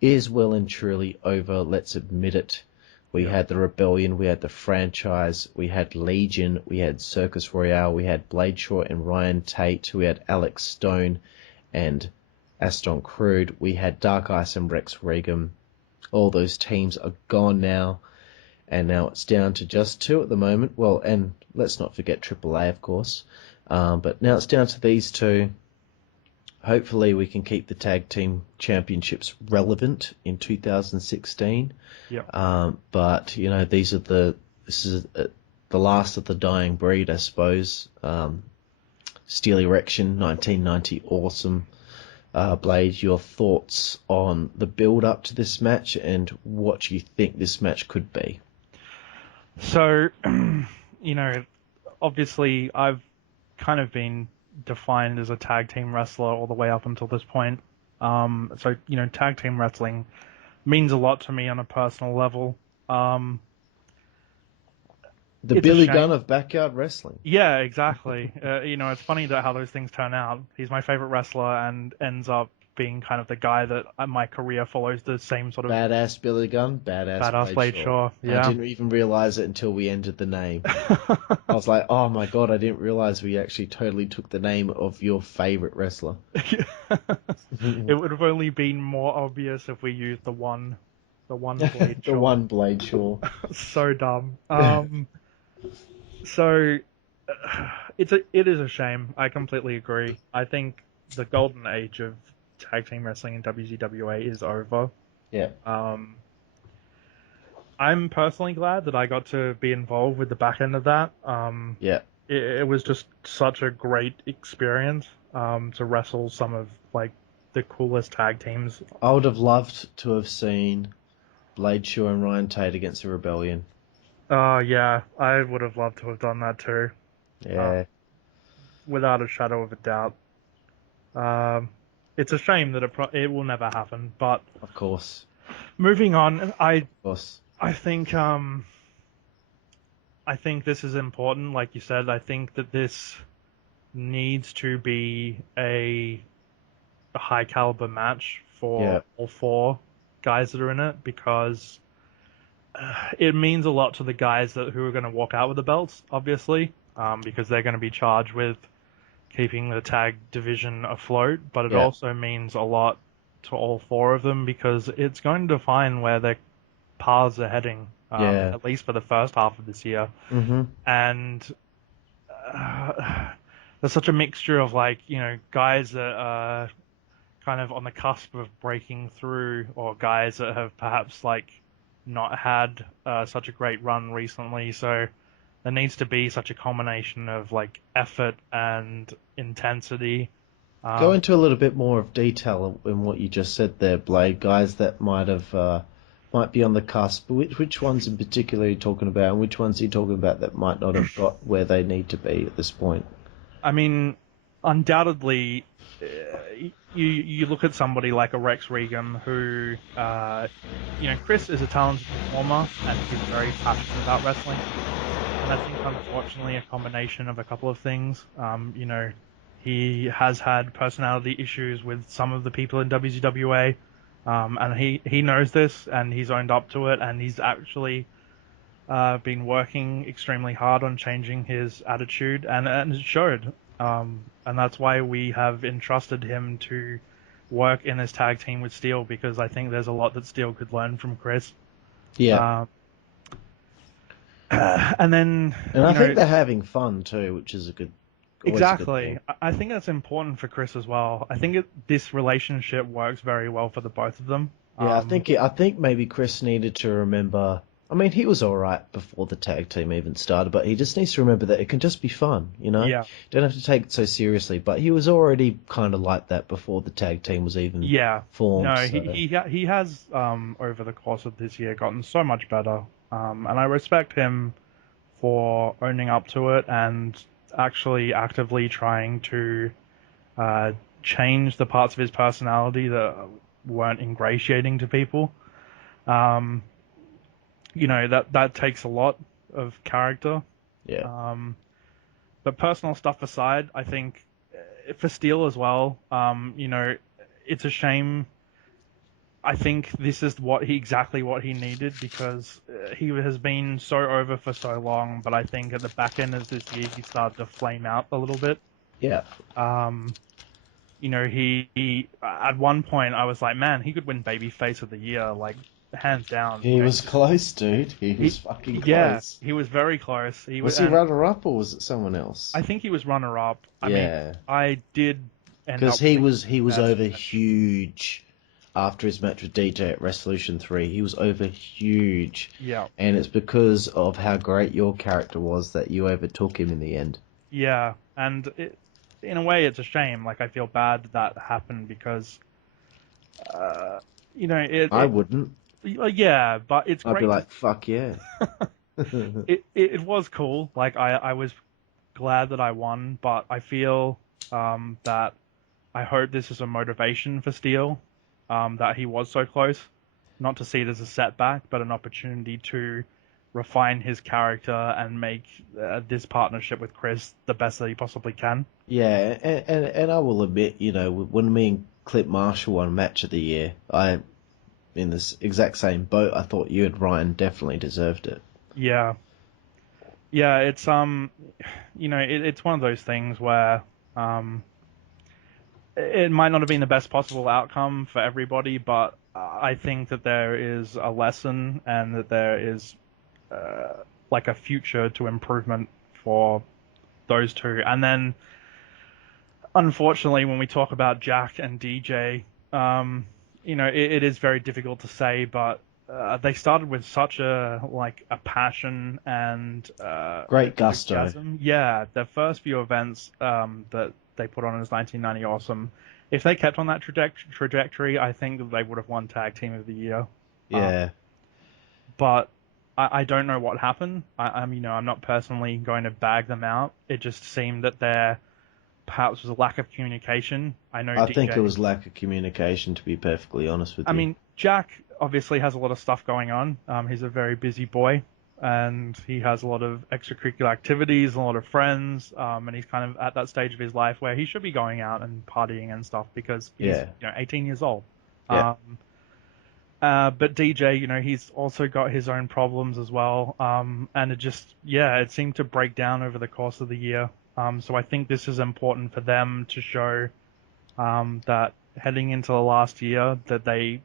is well and truly over, let's admit it. We had the Rebellion, we had the franchise, we had Legion, we had Circus Royale, we had Blade Short and Ryan Tate, we had Alex Stone and Aston Crude, we had Dark Ice and Rex Regum. All those teams are gone now, and now it's down to just two at the moment. Well, and let's not forget AAA, of course. But now it's down to these two. Hopefully we can keep the tag team championships relevant in 2016. Yep. But this is the last of the dying breed, I suppose. Steel Erection, 1990, awesome. Blade, your thoughts on the build up to this match and what you think this match could be? So, obviously I've kind of been defined as a tag team wrestler all the way up until this point. So, tag team wrestling means a lot to me on a personal level. The Billy Gunn of backyard wrestling. Yeah, exactly. It's funny that how those things turn out. He's my favorite wrestler and ends up being kind of the guy that my career follows the same sort of... Badass Billy Gunn, badass Blade Shaw. Yeah. I didn't even realize it until we entered the name. I was like, oh my god, I didn't realize we actually totally took the name of your favorite wrestler. It would have only been more obvious if we used the one Blade Shaw. The one Blade Shaw. So dumb. So it is a shame. I completely agree. I think the golden age of tag team wrestling in WZWA is over. Yeah. I'm personally glad that I got to be involved with the back end of that. Yeah. It was just such a great experience to wrestle some of the coolest tag teams. I would have loved to have seen Blade Shaw and Ryan Tate against the Rebellion. Yeah, I would have loved to have done that too. Yeah. Without a shadow of a doubt. It's a shame that it will never happen, but... Of course. Moving on, Of course. I think this is important, like you said. I think that this needs to be a high caliber match for all four guys that are in it, because it means a lot to the guys who are going to walk out with the belts, obviously, because they're going to be charged with keeping the tag division afloat, but it also means a lot to all four of them because it's going to define where their paths are heading, at least for the first half of this year. Mm-hmm. And there's such a mixture of guys that are kind of on the cusp of breaking through, or guys that have perhaps not had such a great run recently. So there needs to be such a combination of effort and intensity Go into a little bit more of detail in what you just said there, Blade. Guys that might be on the cusp. Which ones in particular are you talking about, and which ones are you talking about that might not have got where they need to be at this point? I mean, undoubtedly, you look at somebody like a Rex Regan who, Chris is a talented performer and he's very passionate about wrestling. And I think, unfortunately, a combination of a couple of things. He has had personality issues with some of the people in WZWA, and he knows this, and he's owned up to it, and he's actually been working extremely hard on changing his attitude, and it showed. And that's why we have entrusted him to work in this tag team with Steel, because I think there's a lot that Steel could learn from Chris. Yeah. And then... And I think they're having fun, too, which is Exactly. I think that's important for Chris as well. I think this relationship works very well for the both of them. Yeah, I think maybe Chris needed to remember... I mean, he was all right before the tag team even started, but he just needs to remember that it can just be fun, Yeah. You don't have to take it so seriously. But he was already kind of like that before the tag team was even formed. No, so. he has, over the course of this year, gotten so much better. And I respect him for owning up to it and actually actively trying to change the parts of his personality that weren't ingratiating to people. That takes a lot of character. Yeah. But personal stuff aside, I think for Steel as well, it's a shame. I think this is exactly what he needed, because he has been so over for so long, but I think at the back end of this year he started to flame out a little bit. Yeah. He at one point I was like, man, he could win Babyface of the Year, like, hands down. He was close, dude. He was fucking close. Yeah, he was very close. Was he runner-up, or was it someone else? I think he was runner-up. I mean, I did end up... Because he was over huge after his match with DJ at Wrestleution 3. He was over huge. Yeah. And it's because of how great your character was that you overtook him in the end. Yeah, and in a way it's a shame. Like, I feel bad that happened because, I wouldn't. Yeah, but it's great. I'd be like, fuck yeah. It was cool. Like, I was glad that I won, but I feel that I hope this is a motivation for Steel, that he was so close. Not to see it as a setback, but an opportunity to refine his character and make this partnership with Chris the best that he possibly can. Yeah, and I will admit, when me and Clip Marshall won Match of the Year, in this exact same boat, I thought you and Ryan definitely deserved it. Yeah. Yeah, it's it's one of those things where it might not have been the best possible outcome for everybody, but I think that there is a lesson and that there is like a future to improvement for those two. And then, unfortunately, when we talk about Jack and DJ, it is very difficult to say, but they started with such a passion and great gusto. Enthusiasm. Yeah, their first few events that they put on as 1990 Awesome. If they kept on that trajectory, I think that they would have won Tag Team of the Year. Yeah. But I don't know what happened. I'm not personally going to bag them out. It just seemed that there perhaps was a lack of communication. I think it was lack of communication, to be perfectly honest with you. I mean, Jack obviously has a lot of stuff going on. He's a very busy boy, and he has a lot of extracurricular activities, a lot of friends, and he's kind of at that stage of his life where he should be going out and partying and stuff because he's 18 years old. Yeah. But DJ, he's also got his own problems as well, and it seemed to break down over the course of the year. So I think this is important for them to show that heading into the last year that they,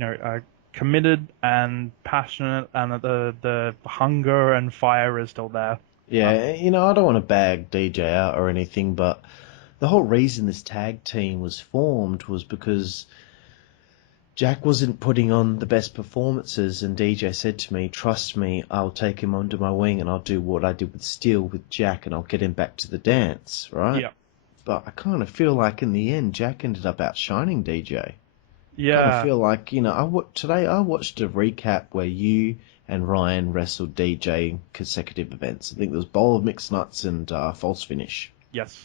are committed and passionate, and that the hunger and fire is still there. Yeah, I don't want to bag DJ out or anything, but the whole reason this tag team was formed was because Jack wasn't putting on the best performances, and DJ said to me, trust me, I'll take him under my wing and I'll do what I did with Steel with Jack and I'll get him back to the dance, right? Yeah. but I kind of feel like in the end, Jack ended up outshining DJ. Kind of Yeah. feel like, today I watched a recap where you and Ryan wrestled DJ in consecutive events. I think there was Bowl of Mixed Nuts and False Finish. Yes.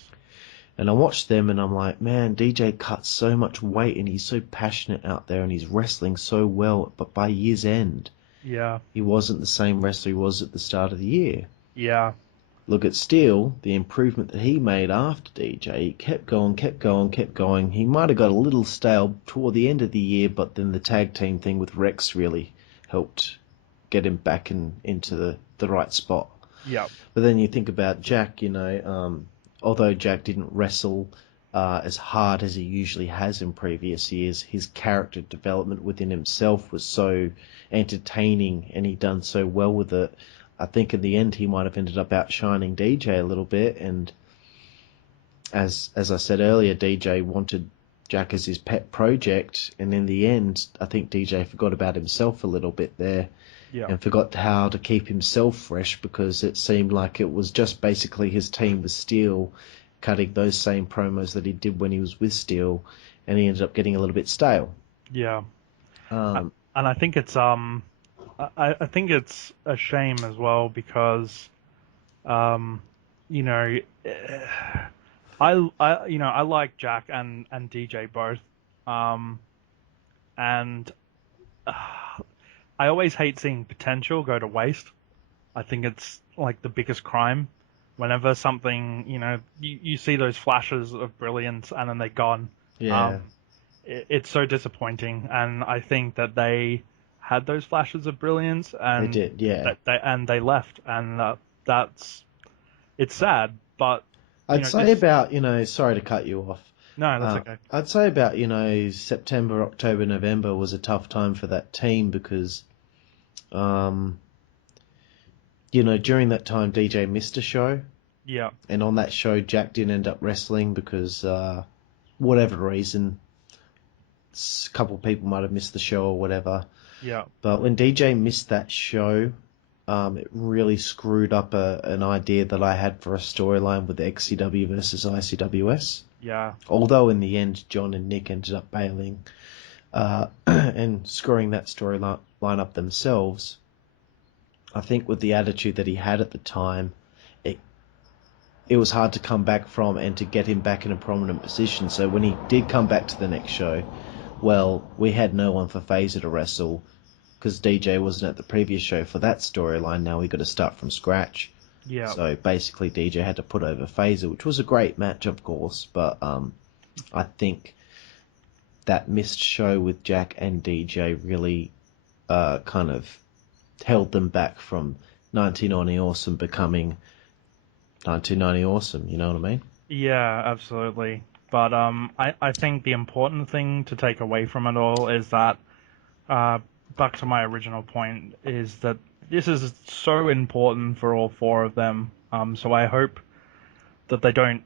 And I watched them and I'm like, man, DJ cuts so much weight and he's so passionate out there and he's wrestling so well. But by year's end, Yeah. he wasn't the same wrestler he was at the start of the year. Yeah. Look at Steele, the improvement that he made after DJ. He kept going, kept going, kept going. He might have got a little stale toward the end of the year, but then the tag team thing with Rex really helped get him back into the right spot. Yeah. But then you think about Jack, although Jack didn't wrestle as hard as he usually has in previous years, his character development within himself was so entertaining and he'd done so well with it. I think in the end he might have ended up outshining DJ a little bit, and as I said earlier, DJ wanted Jack as his pet project, and in the end I think DJ forgot about himself a little bit there. Yeah. And forgot how to keep himself fresh, because it seemed like it was just basically his team with Steele cutting those same promos that he did when he was with Steele, and he ended up getting a little bit stale. Yeah. And I think it's I think it's a shame as well because you know I like Jack and DJ both, and I always hate seeing potential go to waste. I think it's like the biggest crime. Whenever something, you see those flashes of brilliance and then they're gone. Yeah. It's so disappointing. And I think that they had those flashes of brilliance and They did, yeah. They left. And it's sad, but I'd say about, sorry to cut you off. No, that's okay. I'd say about, September, October, November was a tough time for that team because, during that time DJ missed a show. Yeah. And on that show, Jack didn't end up wrestling because, whatever reason, a couple of people might have missed the show or whatever. Yeah. But when DJ missed that show, it really screwed up an idea that I had for a storyline with XCW versus ICWS. Yeah. Although in the end, John and Nick ended up bailing and screwing that storyline up themselves. I think with the attitude that he had at the time, it was hard to come back from and to get him back in a prominent position. So when he did come back to the next show, well, we had no one for Phaser to wrestle because DJ wasn't at the previous show for that storyline. Now we got to start from scratch. Yeah. So basically DJ had to put over Phaser, which was a great match, of course, but I think that missed show with Jack and DJ really kind of held them back from 1990 Awesome becoming 1990 Awesome, you know what I mean? Yeah, absolutely. But I think the important thing to take away from it all is that, back to my original point, is that this is so important for all four of them. So I hope that they don't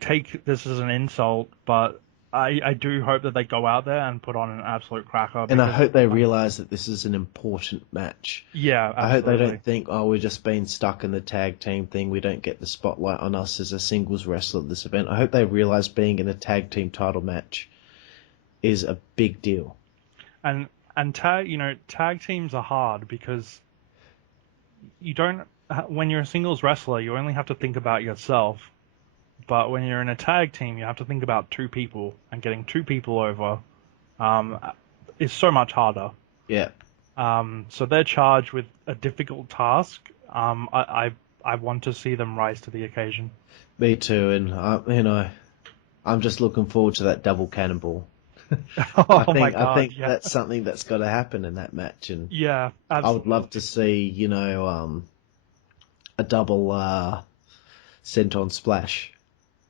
take this as an insult, but I do hope that they go out there and put on an absolute cracker. And I hope they realise that this is an important match. Yeah, absolutely. I hope they don't think, we're just being stuck in the tag team thing. We don't get the spotlight on us as a singles wrestler at this event. I hope they realise being in a tag team title match is a big deal. And tag teams are hard because you don't. When you're a singles wrestler, you only have to think about yourself. But when you're in a tag team, you have to think about two people, and getting two people over is so much harder. Yeah. So they're charged with a difficult task. I want to see them rise to the occasion. Me too, and I'm just looking forward to that double cannonball. My God, I think yeah. that's something that's got to happen in that match, and Yeah, absolutely. I would love to see a double senton splash.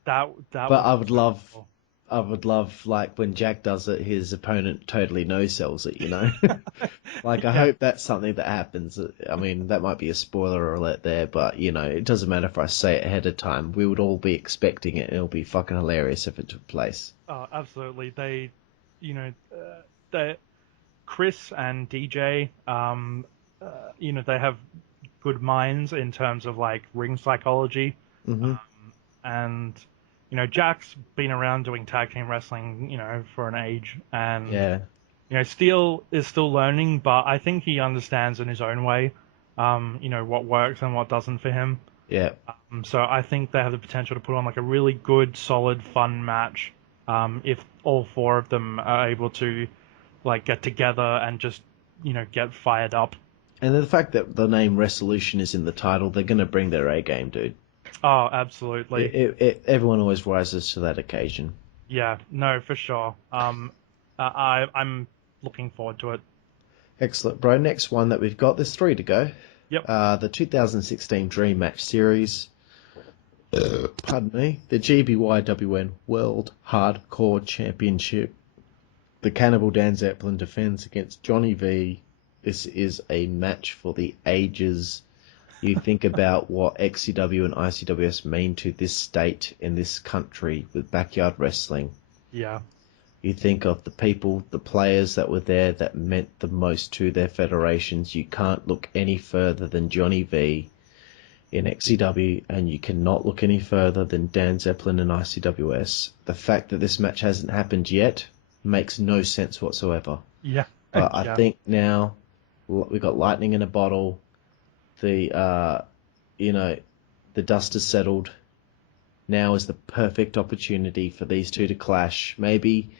But I would love like when Jack does it, his opponent totally no-sells it, I hope that's something that happens. I mean, that might be a spoiler alert there, but it doesn't matter if I say it ahead of time. We would all be expecting it, and it'll be fucking hilarious if it took place. Oh, absolutely. They Chris and DJ, they have good minds in terms of ring psychology. Mm-hmm. And Jack's been around doing tag team wrestling, for an age, and Yeah. Steele is still learning, but I think he understands in his own way, what works and what doesn't for him. Yeah. So I think they have the potential to put on like a really good, solid, fun match. If all four of them are able to like get together and just get fired up. And the fact that the name Wrestleution is in the title, they're going to bring their A game, dude. Oh, absolutely. Everyone always rises to that occasion. Yeah, no, for sure. I'm looking forward to it. Excellent, bro. Next one that we've got, there's 3 to go. Yep. The 2016 Dream Match Series. Pardon me. The GBYWN World Hardcore Championship. The Cannibal Dan Zeppelin defends against Johnny V. This is a match for the ages. You think about what XCW and ICWS mean to this state in this country with backyard wrestling. Yeah. You think of the people, the players that were there that meant the most to their federations. You can't look any further than Johnny V in XCW, and you cannot look any further than Dan Zeppelin in ICWS. The fact that this match hasn't happened yet makes no sense whatsoever. Yeah. But I think now we've got lightning in a bottle. The dust has settled. Now is the perfect opportunity for these two to clash. Maybe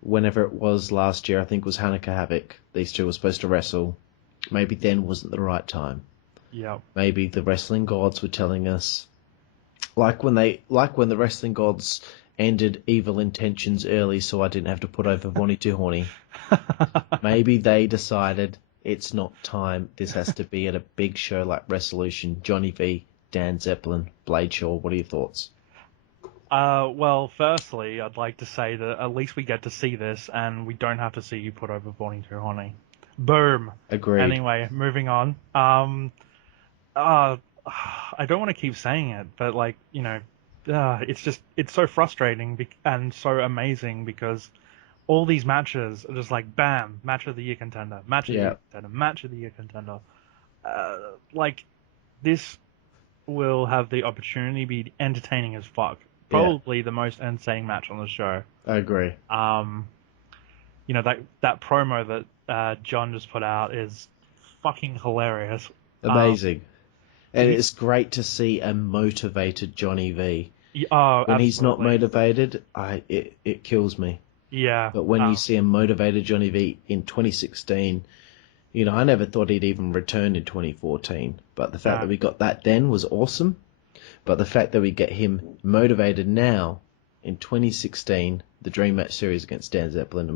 whenever it was last year, I think it was Hanukkah Havoc, these two were supposed to wrestle. Maybe then wasn't the right time. Yeah. Maybe the wrestling gods were telling us, like when the wrestling gods ended Evil Intentions early, so I didn't have to put over Vonnie Too Horny. Maybe they decided it's not time. This has to be at a big show like Wrestleution. Johnny V, Dan Zeppelin, Blade Shaw. What are your thoughts? Well, firstly, I'd like to say that at least we get to see this, and we don't have to see you put over Vonnie Too Horny. Boom. Agreed. Anyway, moving on. I don't want to keep saying it, but it's so frustrating and so amazing because all these matches are just like, bam, match of the year contender, match of the year contender, match of the year contender. This will have the opportunity to be entertaining as fuck. Probably the most entertaining match on the show. I agree. That promo that John just put out is fucking hilarious. Amazing. And it's great to see a motivated Johnny V. When absolutely. He's not motivated, it kills me. Yeah. But when you see a motivated Johnny V in 2016, I never thought he'd even return in 2014. But the fact that we got that then was awesome. But the fact that we get him motivated now in 2016, the Dream Match Series against Dan Zeppelin,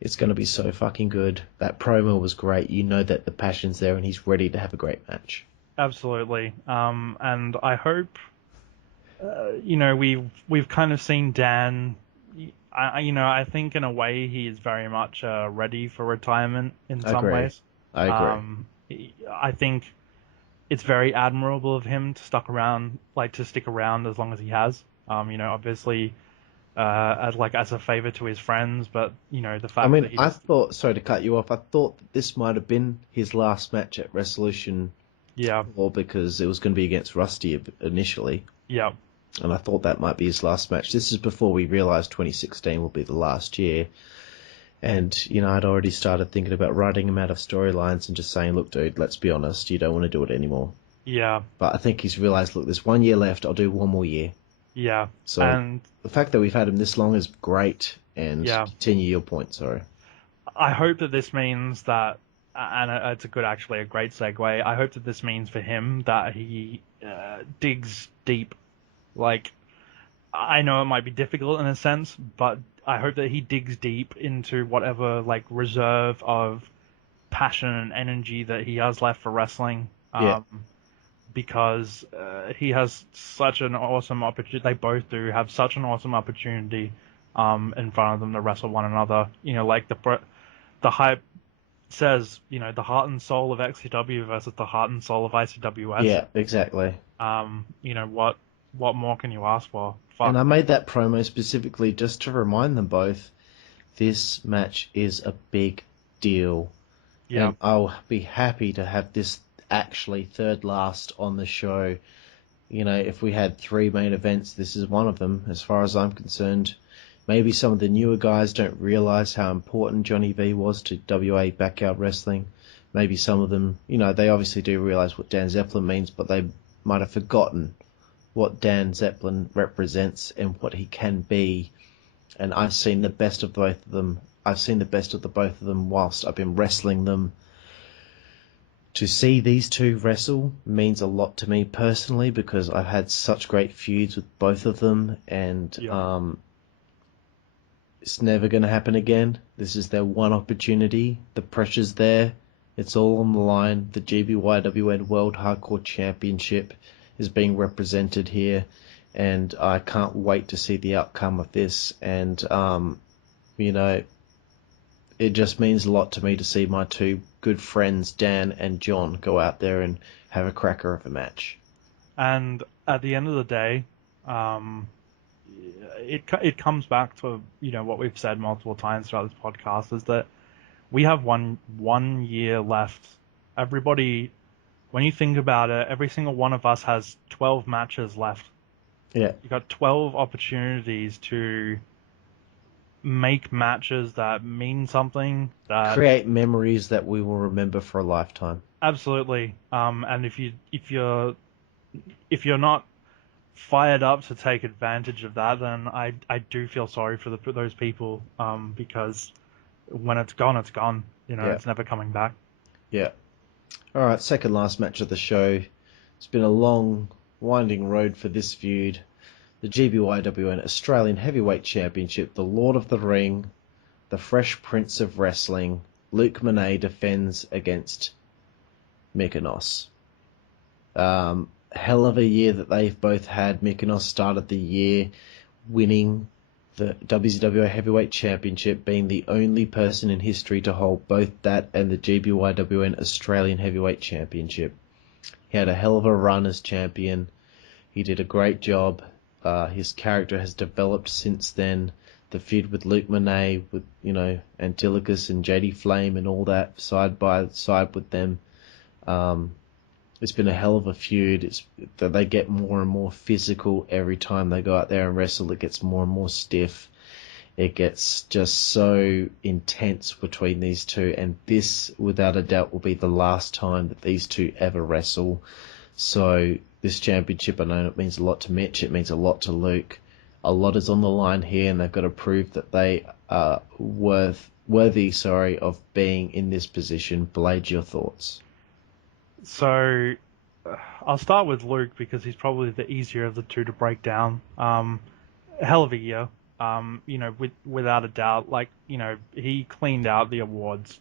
it's going to be so fucking good. That promo was great. You know that the passion's there and he's ready to have a great match. Absolutely. And I hope, we've kind of seen Dan. I think in a way he is very much ready for retirement in some ways. I agree. I think it's very admirable of him to stick around as long as he has. Obviously, as a favor to his friends, but the fact that I thought, sorry to cut you off, I thought that this might have been his last match at Wrestleution. Yeah. Or because it was going to be against Rusty initially. Yeah. And I thought that might be his last match. This is before we realised 2016 will be the last year. And, I'd already started thinking about writing him out of storylines and just saying, look, dude, let's be honest, you don't want to do it anymore. Yeah. But I think he's realised, look, there's 1 year left, I'll do 1 more year. Yeah. So the fact that we've had him this long is great. And continue your point, sorry. I hope that this means that, and it's a great segue, I hope that this means for him that he digs deep. I know it might be difficult in a sense, but I hope that he digs deep into whatever reserve of passion and energy that he has left for wrestling. Because he has such an awesome opportunity. They both do have such an awesome opportunity in front of them to wrestle one another. The hype says, the heart and soul of XCW versus the heart and soul of ICWS. Yeah, exactly. What more can you ask for? Fuck. And I made that promo specifically just to remind them both, this match is a big deal. Yeah. And I'll be happy to have this actually third last on the show. if we had 3 main events, this is one of them, as far as I'm concerned. Maybe some of the newer guys don't realise how important Johnny V was to WA backyard wrestling. Maybe some of them, they obviously do realise what Dan Zeppelin means, but they might have forgotten what Dan Zeppelin represents and what he can be. And I've seen the best of both of them. I've seen the best of the both of them whilst I've been wrestling them. To see these two wrestle means a lot to me personally, because I've had such great feuds with both of them, and it's never going to happen again. This is their one opportunity. The pressure's there. It's all on the line. The GBYWN World Hardcore Championship is being represented here, and I can't wait to see the outcome of this. And, it just means a lot to me to see my two good friends, Dan and John, go out there and have a cracker of a match. And at the end of the day, it comes back to what we've said multiple times throughout this podcast, is that we have one year left. Everybody, when you think about it, every single one of us has 12 matches left. Yeah, You got 12 opportunities to make matches that mean something, that create memories that we will remember for a lifetime. absolutely. And if you're not fired up to take advantage of that, then I do feel sorry for those people, because when it's gone, it's gone. It's never coming back. Yeah. All right, second last match of the show. It's been a long, winding road for this feud. The GBYWN Australian Heavyweight Championship, the Lord of the Ring, the Fresh Prince of Wrestling, Luke Monet defends against Mykonos. Hell of a year that they've both had. Mykonos started the year winning the WZWA Heavyweight Championship, being the only person in history to hold both that and the GBYWN Australian Heavyweight Championship. He had a hell of a run as champion. He did a great job. His character has developed since then. The feud with Luke Monet, with Antilochus and JD Flame and all that, side by side with them. It's been a hell of a feud. It's that they get more and more physical every time they go out there and wrestle. It gets more and more stiff. It gets just so intense between these two, and this, without a doubt, will be the last time that these two ever wrestle. So this championship, I know it means a lot to Mitch. It means a lot to Luke. A lot is on the line here, and they've got to prove that they are worthy of being in this position. Blade, your thoughts? So I'll start with Luke, because he's probably the easier of the two to break down. Hell of a year. Without a doubt. He cleaned out the awards.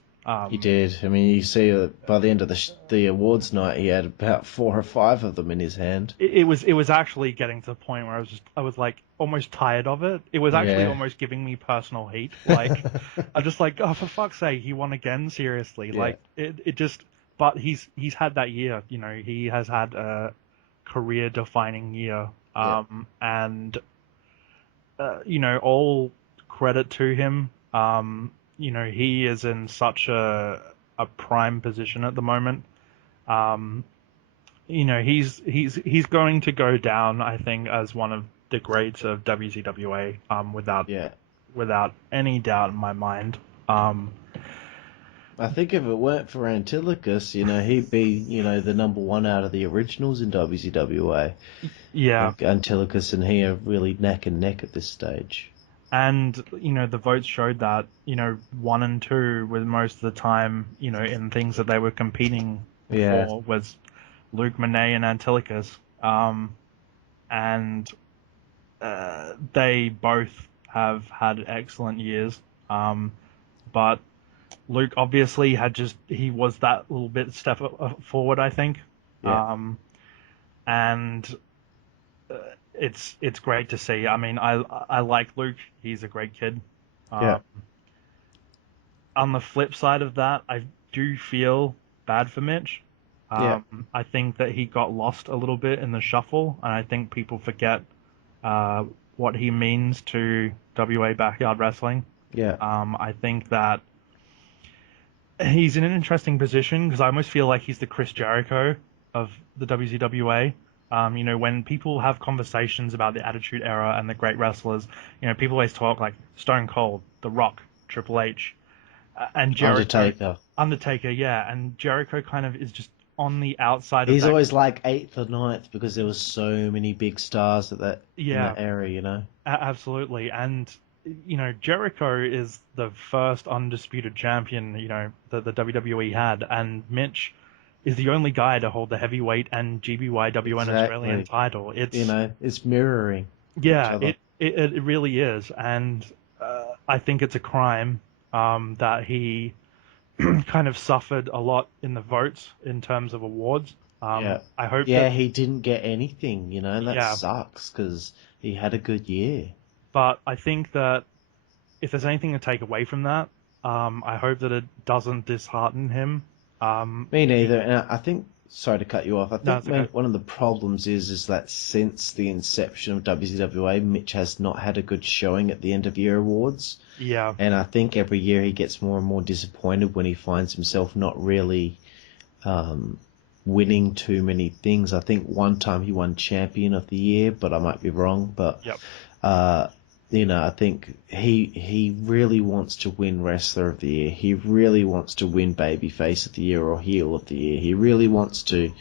He did. I mean, you see that by the end of the awards night, he had about 4 or 5 of them in his hand. It was actually getting to the point where I was like almost tired of it. It was actually almost giving me personal heat. I'm just like, oh, for fuck's sake, he won again. Seriously, it just. But he's had that year. He has had a career-defining year. And all credit to him. He is in such a prime position at the moment. He's going to go down, I think, as one of the greats of WZWA, without any doubt in my mind. I think if it weren't for Antilochus, he'd be, the number 1 out of the originals in WZWA. Yeah. Like Antilochus and he are really neck and neck at this stage. And, the votes showed that, 1 and 2 were most of the time, in things that they were competing for, was Luke Monet and Antilochus. And they both have had excellent years. But Luke obviously he was that little bit step forward, I think. Yeah. And it's great to see. I mean, I like Luke. He's a great kid. On the flip side of that, I do feel bad for Mitch. I think that he got lost a little bit in the shuffle, and I think people forget what he means to WA backyard wrestling. Yeah. I think that he's in an interesting position, because I almost feel like he's the Chris Jericho of the WZWA. When people have conversations about the Attitude Era and the great wrestlers, people always talk like Stone Cold, The Rock, Triple H, and Jericho. Undertaker, yeah. And Jericho kind of is just on the outside of that. He's always like 8th or 9th because there was so many big stars in that era, Absolutely. And, Jericho is the first undisputed champion, that the WWE had. And Mitch is the only guy to hold the heavyweight and GBYWN Australian title. It's mirroring. Yeah, it really is. And I think it's a crime that he kind of suffered a lot in the votes in terms of awards. I hope he didn't get anything, and that sucks because he had a good year. But I think that if there's anything to take away from that, I hope that it doesn't dishearten him. Me neither. And I think, sorry to cut you off, I think one of the problems is that since the inception of WZWA, Mitch has not had a good showing at the end of year awards. Yeah. And I think every year he gets more and more disappointed when he finds himself not really winning too many things. I think one time he won Champion of the Year, but I might be wrong. But I think he really wants to win Wrestler of the Year. He really wants to win Babyface of the Year or Heel of the Year. He really wants to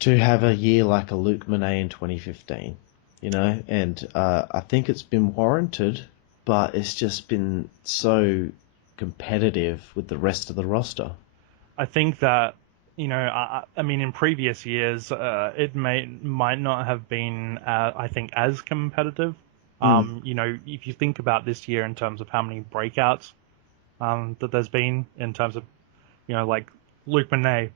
have a year like a Luke Monet in 2015, and I think it's been warranted, but it's just been so competitive with the rest of the roster. I think that, I mean, in previous years, it might not have been, I think, as competitive. If you think about this year in terms of how many breakouts that there's been in terms of, like Luke Monet,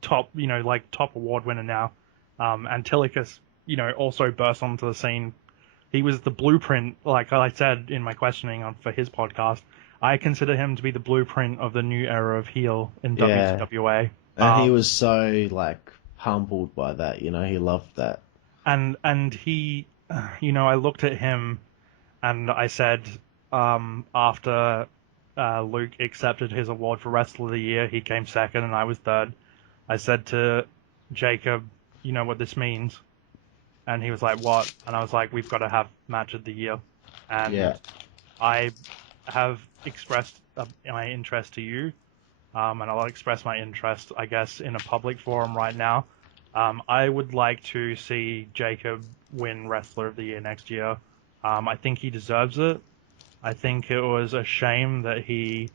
top award winner now, Antilicus, also burst onto the scene. He was the blueprint, like I said in my questioning for his podcast. I consider him to be the blueprint of the new era of heel in WZWA. And he was so humbled by that, he loved that. And he, I looked at him and I said, after Luke accepted his award for Wrestler of the Year, he came second and I was third. I said to Jacob, you know what this means? And he was like, what? And I was like, we've got to have match of the year. And I have expressed my interest to you, and I'll express my interest, I guess, in a public forum right now. I would like to see Jacob win Wrestler of the Year next year. I think he deserves it. I think it was a shame that he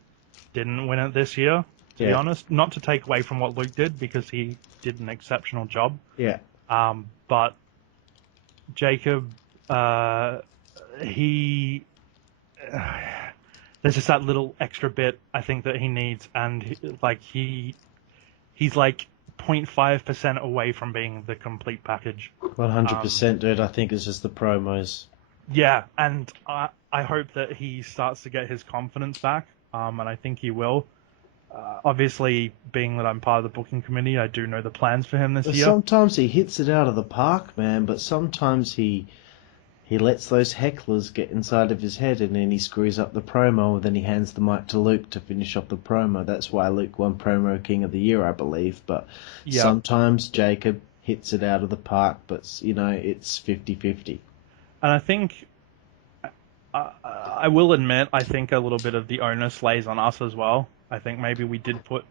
didn't win it this year, to be honest. Not to take away from what Luke did, because he did an exceptional job. Yeah. But Jacob, he... there's just that little extra bit I think that he needs, and he's like 0.5% away from being the complete package. 100%, dude. I think it's just the promos. Yeah, and I hope that he starts to get his confidence back, and I think he will. Obviously, being that I'm part of the booking committee, I do know the plans for him this year. Sometimes he hits it out of the park, man, but sometimes he lets those hecklers get inside of his head and then he screws up the promo and then he hands the mic to Luke to finish off the promo. That's why Luke won Promo King of the Year, I believe. But sometimes Jacob hits it out of the park, but, it's 50-50. And I think, I will admit, I think a little bit of the onus lays on us as well. I think maybe we did put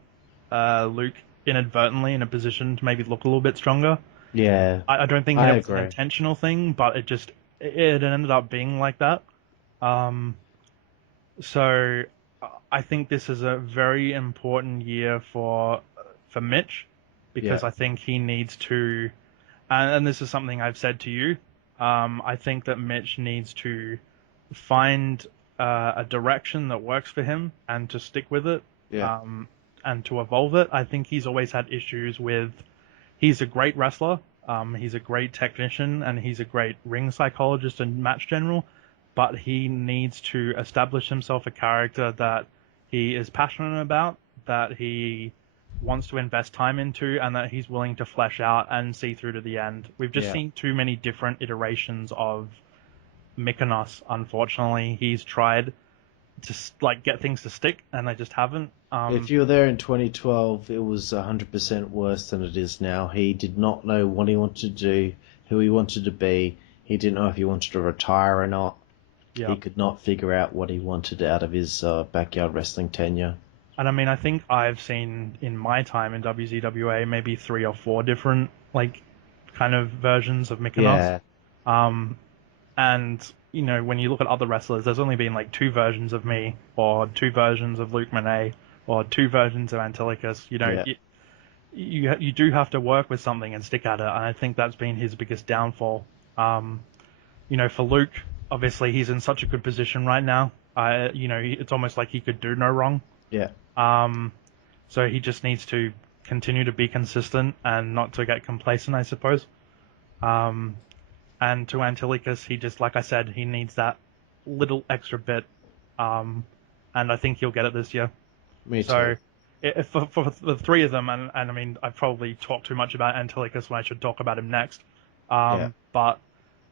Luke inadvertently in a position to maybe look a little bit stronger. Yeah. I don't think that was an intentional thing, but it ended up being like that. So I think this is a very important year for Mitch, because I think he needs to, and this is something I've said to you, I think that Mitch needs to find a direction that works for him and to stick with it, and to evolve it. I think he's always had issues with, he's a great wrestler, he's a great technician, and he's a great ring psychologist and match general, but he needs to establish himself a character that he is passionate about, that he wants to invest time into, and that he's willing to flesh out and see through to the end. We've just seen too many different iterations of Mykonos, unfortunately. He's tried just like get things to stick, and they just haven't. If you were there in 2012, it was 100% worse than it is now. He did not know what he wanted to do, who he wanted to be. He didn't know if he wanted to retire or not. Yeah. He could not figure out what he wanted out of his backyard wrestling tenure. And I mean, I think I've seen in my time in WZWA maybe 3 or 4 different like kind of versions of Mykonos. Yeah. And you know, when you look at other wrestlers, there's only been like 2 versions of me, or 2 versions of Luke Monet, or 2 versions of Antilicus. You know, you do have to work with something and stick at it, and I think that's been his biggest downfall. You know, for Luke, obviously he's in such a good position right now. You know, it's almost like he could do no wrong. Yeah. So he just needs to continue to be consistent and not to get complacent, I suppose. And to Antilicus, he just, like I said, he needs that little extra bit. And I think he'll get it this year. Me too. So for the 3 of them, and I mean, I've probably talked too much about Antilicus when I should talk about him next. But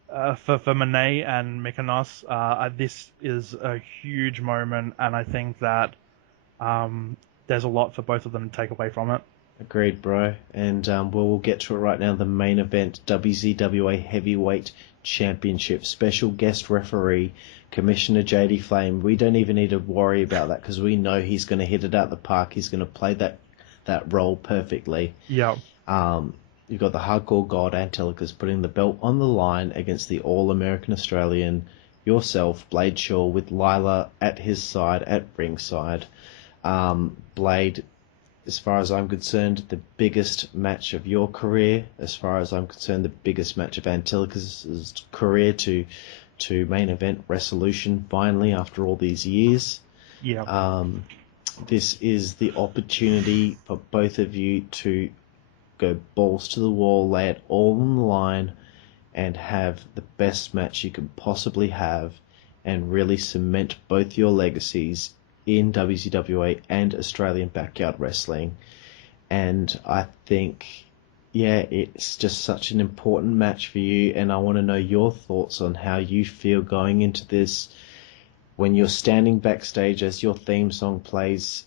for Monet and Mykonos, this is a huge moment, and I think that there's a lot for both of them to take away from it. Agreed, bro. And we'll get to it right now. The main event, WZWA Heavyweight Championship. Special guest referee, Commissioner JD Flame. We don't even need to worry about that because we know he's going to hit it out the park. He's going to play that role perfectly. Yeah. You've got the hardcore god Antilicus putting the belt on the line against the All-American Australian, yourself, Blade Shaw, with Lila at his side, at ringside. Blade, as far as I'm concerned, the biggest match of your career. As far as I'm concerned, the biggest match of Antilicus' career to main event Wrestleution finally after all these years. Yeah. This is the opportunity for both of you to go balls to the wall, lay it all on the line, and have the best match you can possibly have, and really cement both your legacies in WZWA and Australian backyard wrestling. And I think, yeah, it's just such an important match for you, and I want to know your thoughts on how you feel going into this. When you're standing backstage as your theme song plays,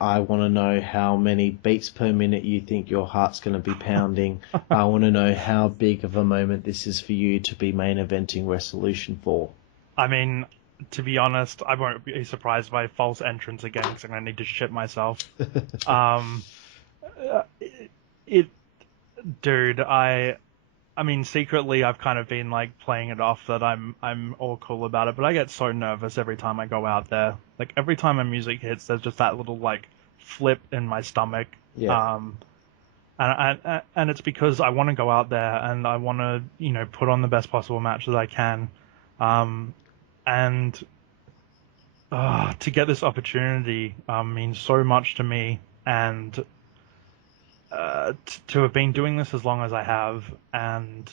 I want to know how many beats per minute you think your heart's going to be pounding. I want to know how big of a moment this is for you to be main eventing Wrestleution IV. I mean, to be honest, I won't be surprised by false entrance again because I'm going to need to shit myself. Dude, I mean, secretly I've kind of been like playing it off that I'm all cool about it, but I get so nervous every time I go out there. Like every time a music hits, there's just that little like flip in my stomach. Yeah. And it's because I want to go out there and I want to, you know, put on the best possible match that I can. And to get this opportunity means so much to me, and to have been doing this as long as I have, and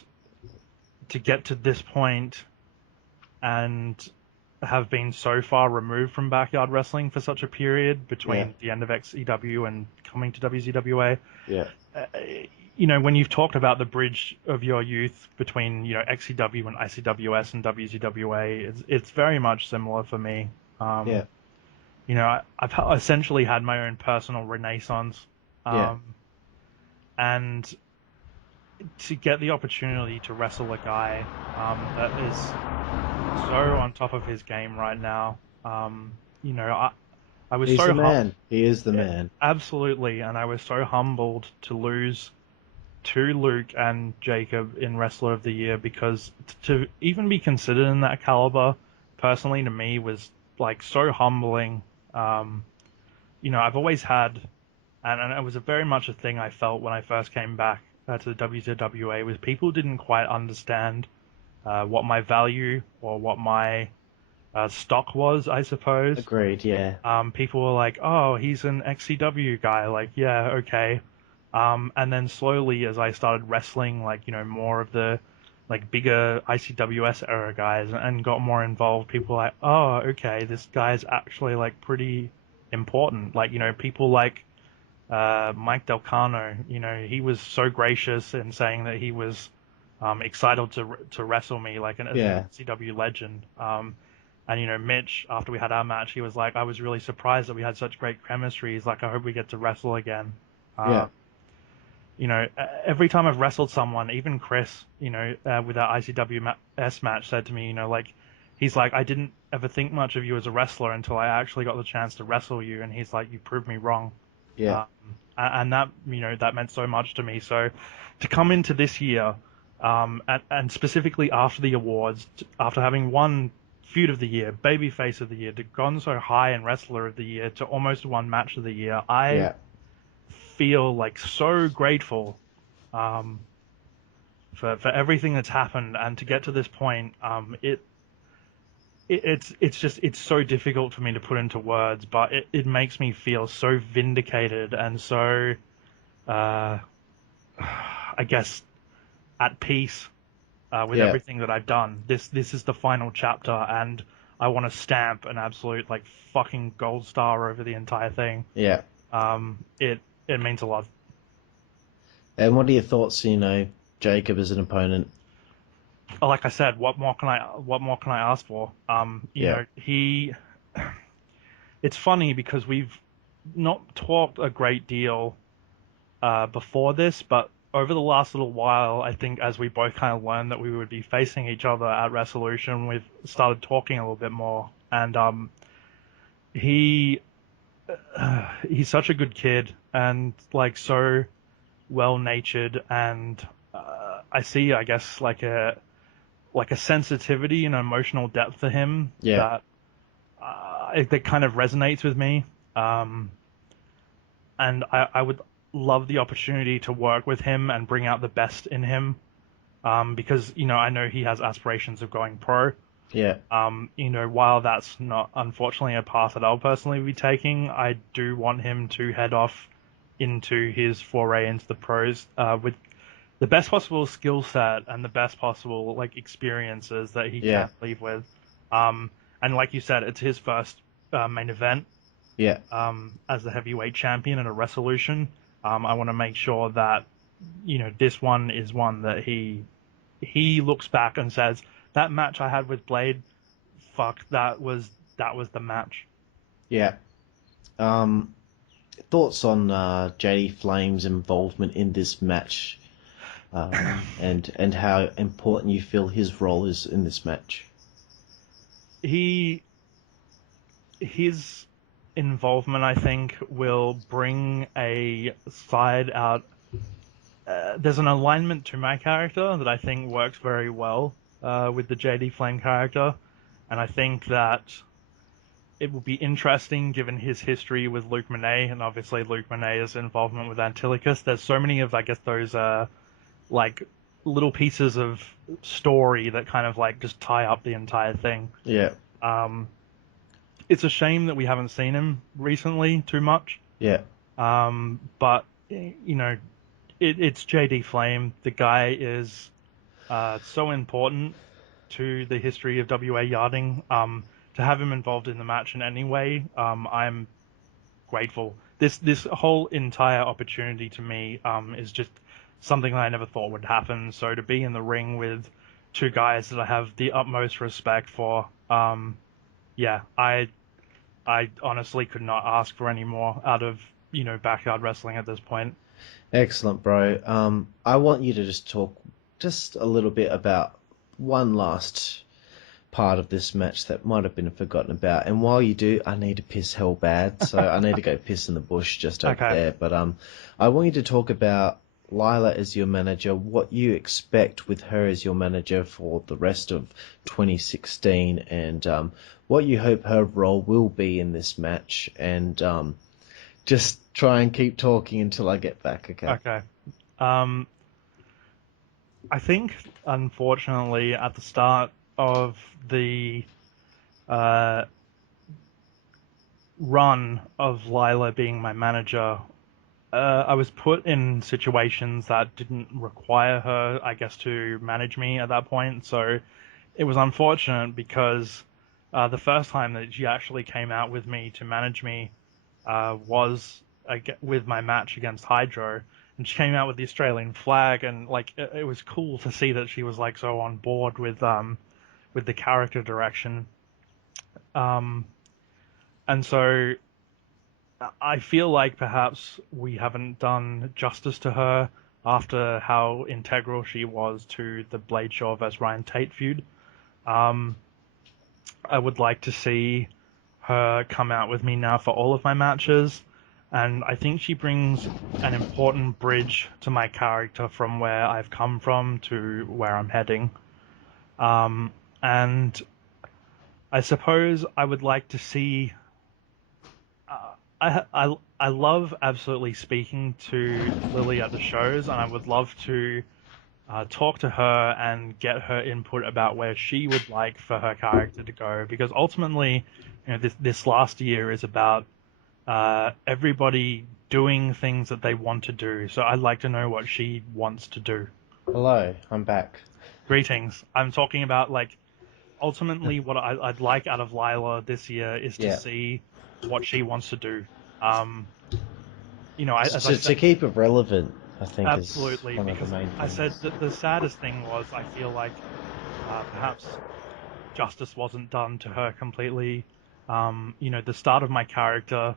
to get to this point and have been so far removed from backyard wrestling for such a period between the end of XEW and coming to WZWA. Yeah. You know, when you've talked about the bridge of your youth between, you know, XEW and ICWS and WZWA, it's very much similar for me. You know, I've essentially had my own personal renaissance. And to get the opportunity to wrestle a guy that is so on top of his game right now, you know, I was He's so the man. He is the man. Absolutely, and I was so humbled to lose to Luke and Jacob in Wrestler of the Year, because to even be considered in that caliber, personally to me, was like so humbling. You know, I've always had, and it was very much a thing I felt when I first came back to the WZWA, was people didn't quite understand what my value or what my stock was, I suppose. Agreed, yeah. People were like, oh, he's an XCW guy. Like, yeah, okay. And then slowly, as I started wrestling, like, you know, more of the, like, bigger ICWS era guys and got more involved, people were like, oh, okay, this guy's actually, like, pretty important. Like, you know, people like Mike Delcano, you know, he was so gracious in saying that he was excited to wrestle me, like an CW legend. And, Mitch, after we had our match, he was like, I was really surprised that we had such great chemistry. He's like, I hope we get to wrestle again. Yeah. Every time I've wrestled someone, even Chris, with that ICWS match said to me, he's like, I didn't ever think much of you as a wrestler until I actually got the chance to wrestle you. And he's like, you proved me wrong. Yeah. And that, that meant so much to me. So to come into this year, and specifically after the awards, after having won Feud of the Year, Babyface of the Year, to gone so high in Wrestler of the Year, to almost won Match of the Year, I feel like so grateful for everything that's happened, and to get to this point, it's so difficult for me to put into words, but it makes me feel so vindicated and so I guess at peace with everything that I've done. This is the final chapter, and I want to stamp an absolute like fucking gold star over the entire thing. Yeah. It means a lot. And what are your thoughts, Jacob as an opponent? Like I said, what more can I ask for? It's funny because we've not talked a great deal before this, but over the last little while, I think as we both kind of learned that we would be facing each other at Wrestleution, we've started talking a little bit more. And he's such a good kid, and like so well-natured, and I see, I guess, like a sensitivity and emotional depth to him that kind of resonates with me. And I would love the opportunity to work with him and bring out the best in him, because I know he has aspirations of going pro. While that's not unfortunately a path that I'll personally be taking, I do want him to head off into his foray into the pros with the best possible skill set and the best possible like experiences that he can leave with. And like you said, it's his first main event as the heavyweight champion at a Wrestleution. I want to make sure that this one is one that he looks back and says, that match I had with Blade, fuck, that was the match. Thoughts on JD Flame's involvement in this match, and how important you feel his role is in this match? His involvement, I think, will bring a side out. There's an alignment to my character that I think works very well with the JD Flame character, and I think that it will be interesting given his history with Luke Monet, and obviously Luke Monet's involvement with Antilochus. There's so many of, I guess, those like little pieces of story that kind of like just tie up the entire thing. It's a shame that we haven't seen him recently too much. But it's JD Flame. The guy is so important to the history of WA yarding. To have him involved in the match in any way, I'm grateful. This whole entire opportunity to me is just something that I never thought would happen. So to be in the ring with two guys that I have the utmost respect for, I honestly could not ask for any more out of backyard wrestling at this point. Excellent, bro. I want you to just talk just a little bit about one last part of this match that might have been forgotten about. And while you do, I need to piss hell bad, so I need to go piss in the bush just over there. But I want you to talk about Lila as your manager, what you expect with her as your manager for the rest of 2016, and what you hope her role will be in this match. And just try and keep talking until I get back, okay? I think, unfortunately, at the start of the run of Lila being my manager, I was put in situations that didn't require her, I guess, to manage me at that point. So it was unfortunate because the first time that she actually came out with me to manage me was with my match against Hydro. And she came out with the Australian flag, and like it was cool to see that she was like so on board with the character direction. And so I feel like perhaps we haven't done justice to her after how integral she was to the Blade Shaw vs Ryan Tate feud. I would like to see her come out with me now for all of my matches, and I think she brings an important bridge to my character from where I've come from to where I'm heading. And I suppose I would like to see. I love absolutely speaking to Lily at the shows, and I would love to talk to her and get her input about where she would like for her character to go. Because ultimately, this last year is about everybody doing things that they want to do. So I'd like to know what she wants to do. Hello, I'm back. Greetings. I'm talking about ultimately what I'd like out of Lila this year is to see what she wants to do. To keep it relevant, I think absolutely, is one because of the main things. I said that the saddest thing was I feel like perhaps justice wasn't done to her completely. The start of my character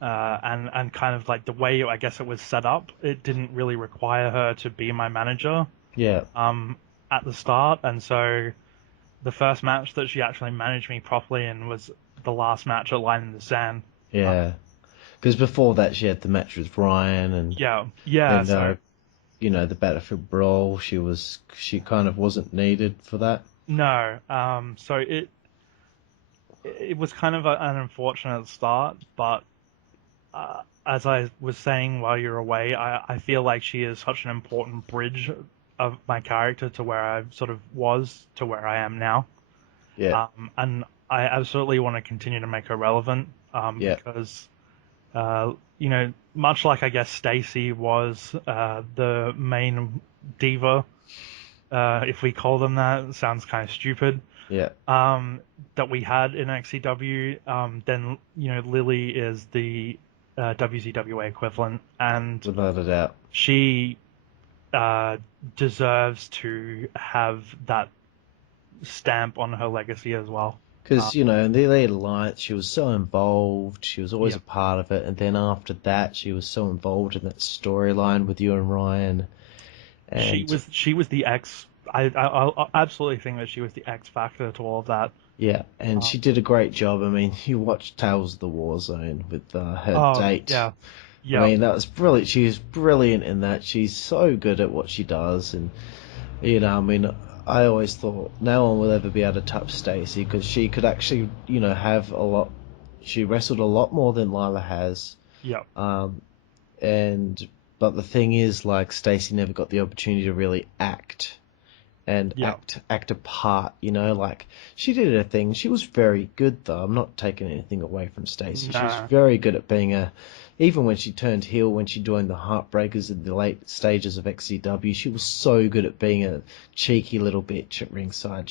and kind of like the way I guess it was set up, it didn't really require her to be my manager. Yeah. At the start, and so the first match that she actually managed me properly in was the last match at Line in the Sand. Yeah. Because before that, she had the match with Ryan, and so the Battlefield Brawl. She kind of wasn't needed for that. No, so it was kind of an unfortunate start, but as I was saying while you're away, I feel like she is such an important bridge of my character to where I sort of was to where I am now. Yeah. And I absolutely want to continue to make her relevant, because, much like I guess Stacy was the main diva, if we call them that, it sounds kind of stupid. Yeah. That we had in XCW, then Lily is the WZWA equivalent, and without a doubt, she deserves to have that stamp on her legacy as well. Because, in the Elite Alliance, she was so involved, she was always a part of it, and then after that, she was so involved in that storyline with you and Ryan. And she was the X. I absolutely think that she was the X factor to all of that. Yeah, and she did a great job. I mean, you watched Tales of the Warzone with her date. Yeah. I mean, that was brilliant. She was brilliant in that. She's so good at what she does, and I mean, I always thought no one will ever be able to touch Stacey because she could actually, have a lot. She wrestled a lot more than Lila has. Yeah. But the thing is, like, Stacey never got the opportunity to really act. And act a part, like she did her thing. She was very good, though. I'm not taking anything away from Stacey. She was very good at being even when she turned heel, when she joined the Heartbreakers in the late stages of XCW, she was so good at being a cheeky little bitch at ringside,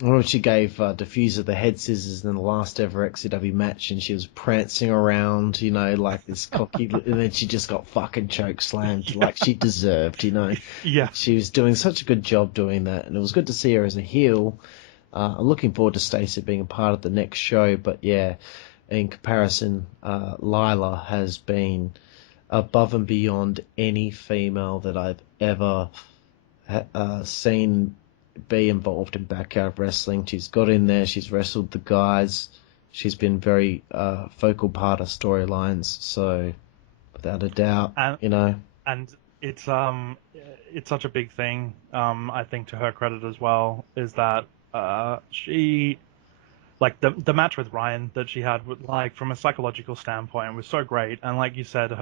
When she gave Diffuser the head scissors in the last ever XCW match, and she was prancing around, like this cocky, and then she just got fucking choke slammed, like she deserved, Yeah. She was doing such a good job doing that, and it was good to see her as a heel. I'm looking forward to Stacey being a part of the next show, but yeah, in comparison, Lila has been above and beyond any female that I've ever seen be involved in backyard wrestling. She's got in there, she's wrestled the guys, she's been very focal part of storylines, so without a doubt, And it's such a big thing, I think, to her credit as well, is that she, like, the match with Ryan that she had, like, from a psychological standpoint, was so great, and like you said,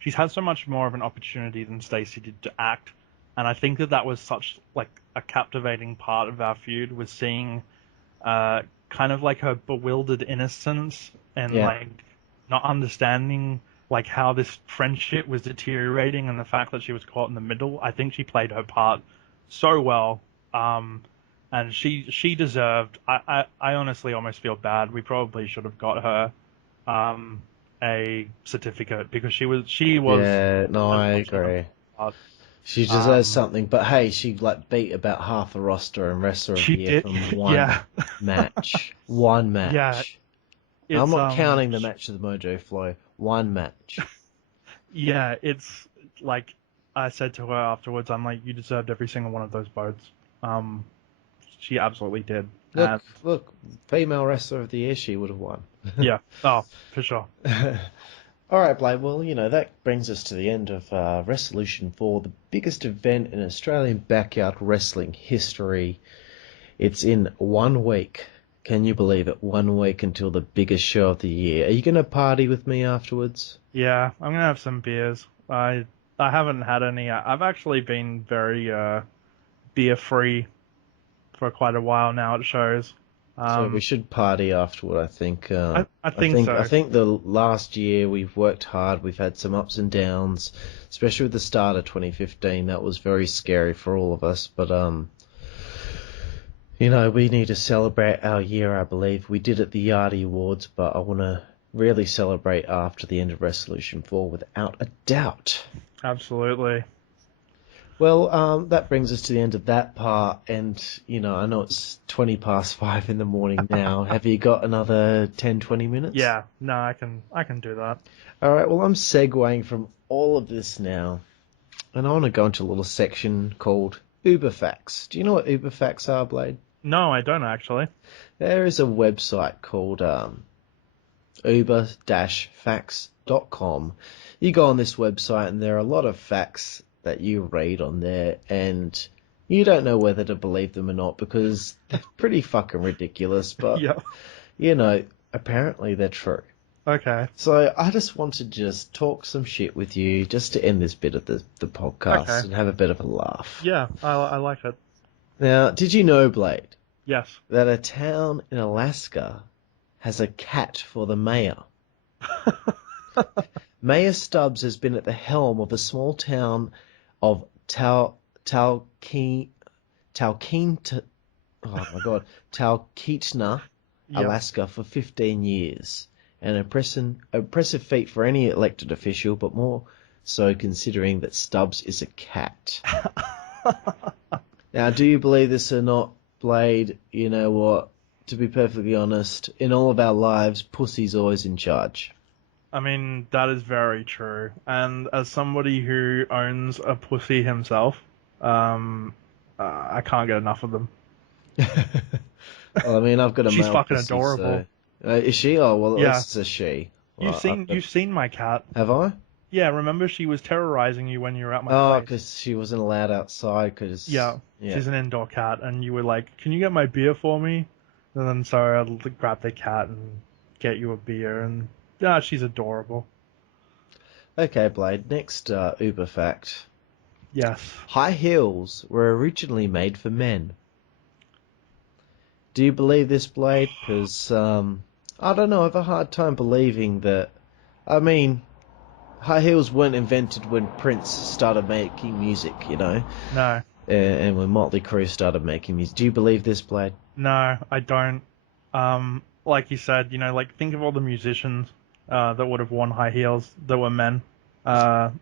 she's had so much more of an opportunity than Stacey did to act. And I think that was such, like, a captivating part of our feud, was seeing kind of like her bewildered innocence and like not understanding like how this friendship was deteriorating, and the fact that she was caught in the middle. I think she played her part so well, and she deserved. I honestly almost feel bad. We probably should have got her a certificate, because she was. Yeah, no, I agree. She deserves something, but hey, she like beat about half the roster and Wrestler of the She Year did, from one yeah, match. One match. yeah. I'm It's not counting the match of the Mojo Flow. One match. yeah. It's like I said to her afterwards. I'm like, you deserved every single one of those votes. She absolutely did. And Look, female Wrestler of the Year, she would have won. yeah, oh, for sure. All right, Blade. Well, that brings us to the end of Wrestleution IV, the biggest event in Australian backyard wrestling history. It's in 1 week. Can you believe it? 1 week until the biggest show of the year. Are you going to party with me afterwards? Yeah, I'm gonna have some beers. I haven't had any. I've actually been very beer free for quite a while now at shows. So we should party afterward, I think. I think so. I think the last year we've worked hard. We've had some ups and downs, especially with the start of 2015. That was very scary for all of us. But we need to celebrate our year. I believe we did at the Yardy Awards, but I want to really celebrate after the end of Wrestleution IV, without a doubt. Absolutely. Well, that brings us to the end of that part, and, I know it's 20 past 5 in the morning now. Have you got another 10, 20 minutes? Yeah, no, I can do that. All right, well, I'm segueing from all of this now, and I want to go into a little section called Uber Facts. Do you know what Uber Facts are, Blade? No, I don't actually. There is a website called uber-facts.com. You go on this website, and there are a lot of facts that you read on there, and you don't know whether to believe them or not because they're pretty fucking ridiculous, but, apparently they're true. Okay. So I just want to talk some shit with you just to end this bit of the podcast and have a bit of a laugh. Yeah, I like it. Now, did you know, Blade, Yes. that a town in Alaska has a cat for the mayor? Mayor Stubbs has been at the helm of a small town of Talkeetna, Alaska for 15 years. An impressive feat for any elected official, but more so considering that Stubbs is a cat. Now, do you believe this or not, Blade? You know what? To be perfectly honest, in all of our lives, pussy's always in charge. I mean, that is very true. And as somebody who owns a pussy himself, I can't get enough of them. Well, I mean, I've got a She's male fucking pussy, adorable. So... is she? Oh, well, at Yeah. least it's a she. You've seen my cat. Have I? Yeah, remember she was terrorizing you when you were at my Oh, place. because she wasn't allowed outside. Yeah, she's an indoor cat, and you were like, "Can you get my beer for me?" And then so I'll grab the cat and get you a beer, and she's adorable. Okay, Blade. Next Uber fact. Yes. High heels were originally made for men. Do you believe this, Blade? Because, I don't know, I have a hard time believing that. I mean, high heels weren't invented when Prince started making music, No. And when Motley Crue started making music. Do you believe this, Blade? No, I don't. Like you said, think of all the musicians that would have worn high heels that were men. It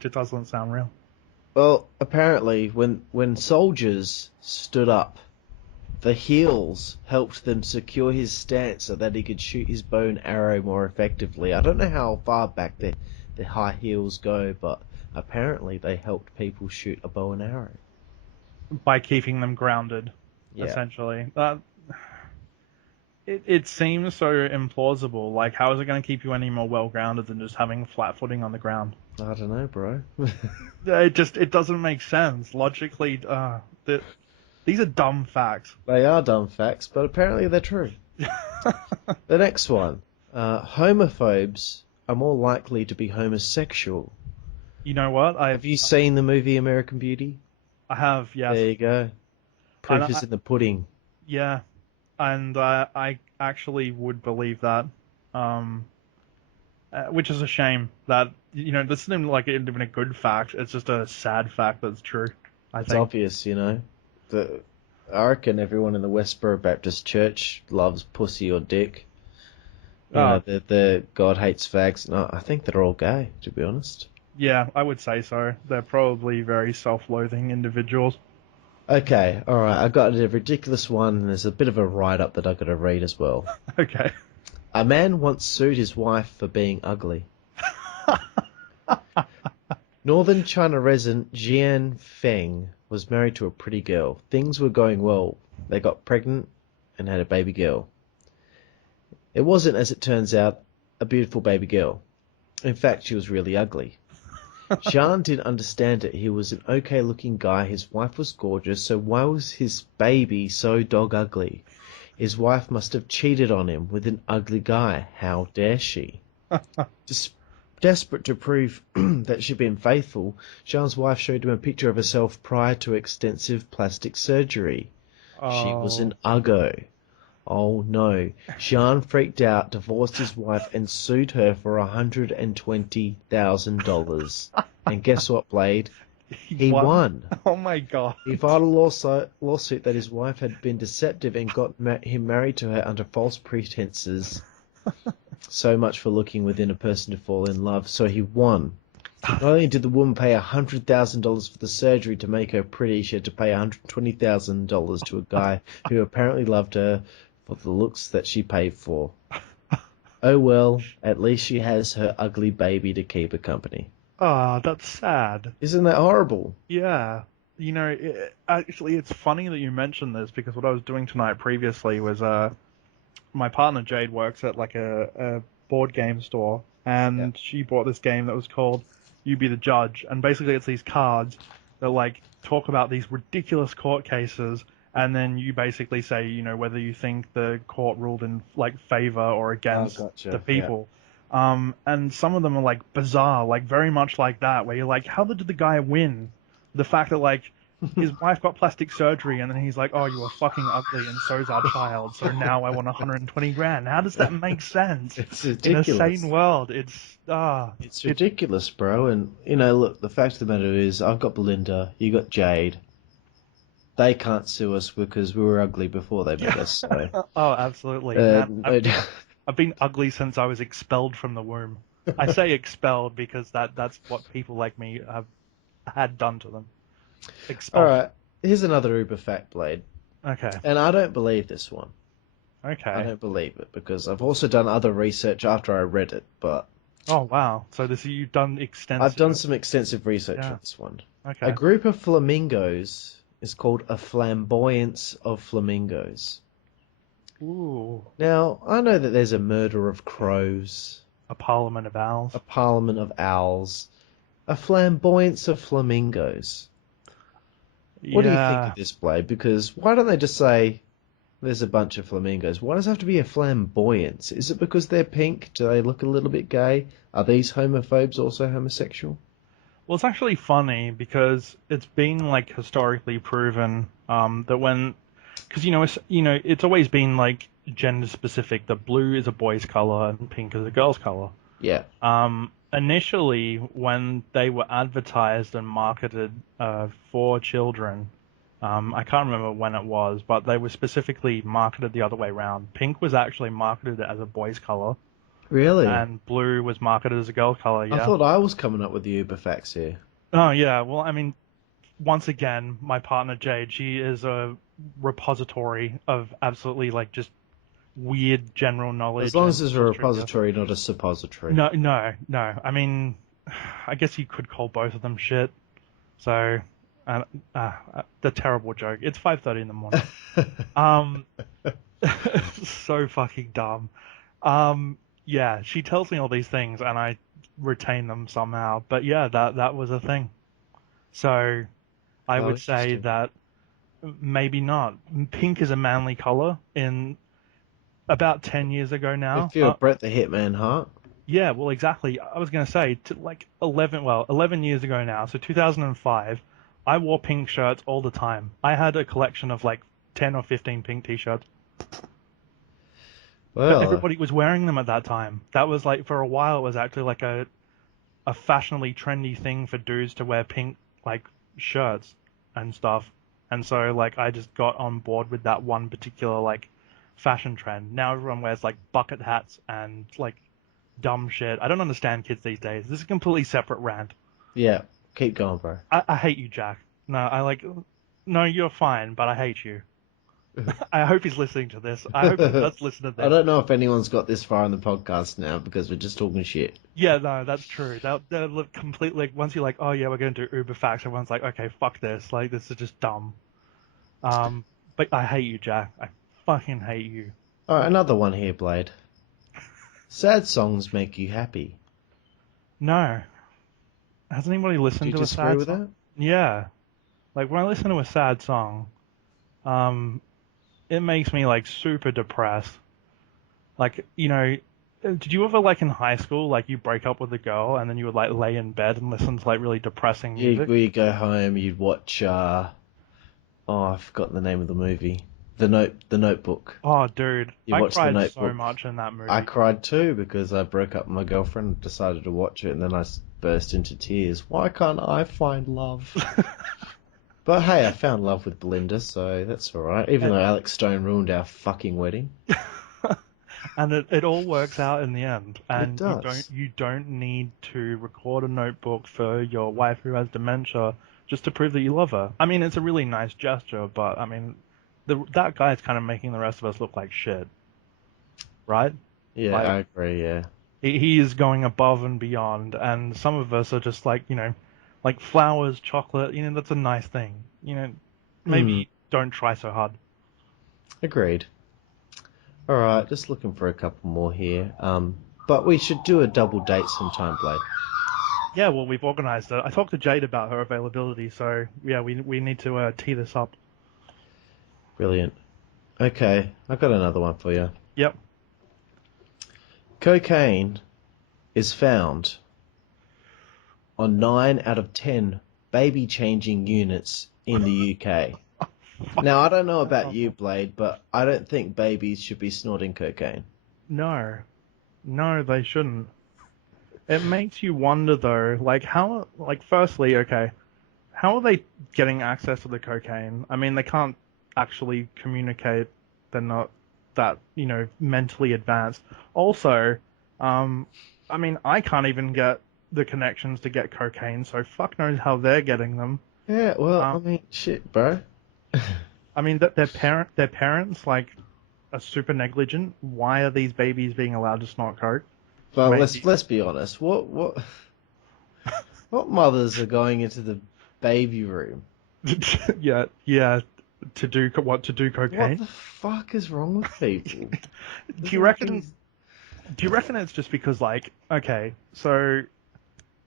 just doesn't sound real. Well, apparently, when soldiers stood up, the heels helped them secure his stance so that he could shoot his bow and arrow more effectively. I don't know how far back the high heels go, but apparently they helped people shoot a bow and arrow. By keeping them grounded, essentially. It seems so implausible. Like, how is it going to keep you any more well-grounded than just having flat footing on the ground? I don't know, bro. It doesn't make sense. Logically, these are dumb facts. They are dumb facts, but apparently they're true. The next one. Homophobes are more likely to be homosexual. You know what? Have you seen the movie American Beauty? I have, yes. There you go. Proof is in the pudding. Yeah, and I actually would believe that, which is a shame that, this isn't like even a good fact, it's just a sad fact that's true, I think. It's obvious, I reckon everyone in the Westboro Baptist Church loves pussy or dick. The God hates fags. No, I think they're all gay, to be honest. Yeah, I would say so. They're probably very self-loathing individuals. Okay, alright, I got a ridiculous one, and there's a bit of a write-up that I got to read as well. Okay. A man once sued his wife for being ugly. Northern China resident Jian Feng was married to a pretty girl. Things were going well. They got pregnant and had a baby girl. It wasn't, as it turns out, a beautiful baby girl. In fact, she was really ugly. Jian didn't understand it. He was an okay-looking guy. His wife was gorgeous, so why was his baby so dog ugly? His wife must have cheated on him with an ugly guy. How dare she? Just desperate to prove that she'd been faithful, Jean's wife showed him a picture of herself prior to extensive plastic surgery. She was Oh. an uggo. Oh no. Jean freaked out, divorced his wife, and sued her for $120,000. And guess what, Blade? He won. Oh my god. He filed a lawsuit that his wife had been deceptive and got him married to her under false pretenses. So much for looking within a person to fall in love. So he won. Not only did the woman pay $100,000 for the surgery to make her pretty, she had to pay $120,000 to a guy who apparently loved her for the looks that she paid for. Oh well, at least she has her ugly baby to keep her company. Oh, that's sad. Isn't that horrible? Yeah. Actually, it's funny that you mentioned this because what I was doing tonight previously was my partner Jade works at like a board game store, and she bought this game that was called You Be the Judge, and basically it's these cards that like talk about these ridiculous court cases, and then you basically say, whether you think the court ruled in like favor or against gotcha. the people. And some of them are like bizarre, like very much like that, where you're like, how did the guy win? The fact that like his wife got plastic surgery, and then he's like, "Oh, you were fucking ugly, and so's our child. So now I want 120 grand." How does that make sense? It's In a ridiculous. sane world, It's ridiculous, bro. And, look, the fact of the matter is, I've got Belinda, you got Jade. They can't sue us because we were ugly before they met us, so... Oh, absolutely. Man, I've been ugly since I was expelled from the womb. I say expelled because that's what people like me have had done to them. Expelled. Alright, here's another Uber fact, Blade. Okay. And I don't believe this one. I Okay. don't believe it, because I've also done other research after I read it, but... Oh wow. So you've done extensive. I've done some extensive research Yeah. on this one. Okay. A group of flamingos is called a flamboyance of flamingos. Ooh. Now, I know that there's a murder of crows, A parliament of owls. a parliament of owls, a flamboyance of flamingos. What do you think of this, Blade? Because why don't they just say there's a bunch of flamingos? Why does it have to be a flamboyance? Is it because they're pink? Do they look a little bit gay? Are these homophobes also homosexual? Well, it's actually funny because it's been like historically proven that because it's always been like gender specific. That blue is a boy's color and pink is a girl's color. Yeah. Initially, when they were advertised and marketed for children, I can't remember when it was, but they were specifically marketed the other way around. Pink was actually marketed as a boy's color. Really? And blue was marketed as a girl color, yeah. I thought I was coming up with the Uber facts here. Oh, yeah. Well, I mean, once again, my partner Jade, she is a repository of absolutely, like, just weird general knowledge. As long as it's a repository, not a suppository. No. I mean, I guess you could call both of them shit. So, the terrible joke. It's 5:30 in the morning. So fucking dumb. Yeah, she tells me all these things, and I retain them somehow. But yeah, that was a thing. So I would say that maybe not. Pink is a manly color. In about 10 years ago now. If you're Bret the Hitman Hart. Yeah, well, exactly. I was going to say, 11 years ago now, so 2005, I wore pink shirts all the time. I had a collection of like 10 or 15 pink t-shirts. Well, but everybody was wearing them at that time. That was like, for a while, it was actually like a fashionably trendy thing for dudes to wear pink, like, shirts and stuff. And so, like, I just got on board with that one particular, like, fashion trend. Now everyone wears, like, bucket hats and, like, dumb shit. I don't understand kids these days. This is a completely separate rant. Yeah, keep going, bro. I hate you, Jack. No, you're fine, but I hate you. I hope he's listening to this. I hope he does listen to this. I don't know if anyone's got this far in the podcast now because we're just talking shit. Yeah, no, that's true. They'll look completely, like, once you're like, oh yeah, we're going to do Uber facts, everyone's like, okay, fuck this. Like, this is just dumb. But I hate you, Jack. I fucking hate you. Alright, another one here, Blade. Sad songs make you happy. No. Has anybody Do listened you to a disagree sad with song? that? Yeah. Like, when I listen to a sad song, it makes me, like, super depressed. Like, you know, did you ever, like, in high school, like, you break up with a girl and then you would, like, lay in bed and listen to, like, really depressing music? Where you go home, you'd watch, I've forgotten the name of the movie. The Notebook. Oh, dude. You I watched The cried so Notebook. much in that movie. I cried too because I broke up with my girlfriend and decided to watch it, and then I burst into tears. Why can't I find love? But hey, I found love with Belinda, so that's alright. Even though Alex Stone ruined our fucking wedding. And it all works out in the end. And It does. you don't need to record a notebook for your wife who has dementia just to prove that you love her. I mean, it's a really nice gesture, but I mean, that guy's kind of making the rest of us look like shit, right? Yeah, Like, I agree, yeah. he is going above and beyond, and some of us are just like, you know, like flowers, chocolate, you know, that's a nice thing. You know, maybe don't try so hard. Agreed. Alright, just looking for a couple more here. But we should do a double date sometime, Blade. Yeah, well, we've organised it. I talked to Jade about her availability, so yeah, we need to tee this up. Brilliant. Okay, I've got another one for you. Yep. Cocaine is found on 9 out of 10 baby-changing units in the UK. Now, I don't know about you, Blade, but I don't think babies should be snorting cocaine. No, they shouldn't. It makes you wonder, though, like how, like firstly, okay, how are they getting access to the cocaine? I mean, they can't actually communicate. They're not that, you know, mentally advanced. Also, I mean, I can't even get the connections to get cocaine, so fuck knows how they're getting them. Yeah, well, I mean, shit, bro. I mean, that their parents, like, are super negligent. Why are these babies being allowed to snort coke? Well, Maybe- let's be honest. What mothers are going into the baby room? yeah, to do cocaine. What the fuck is wrong with people? Do you reckon it's just because, like, okay, so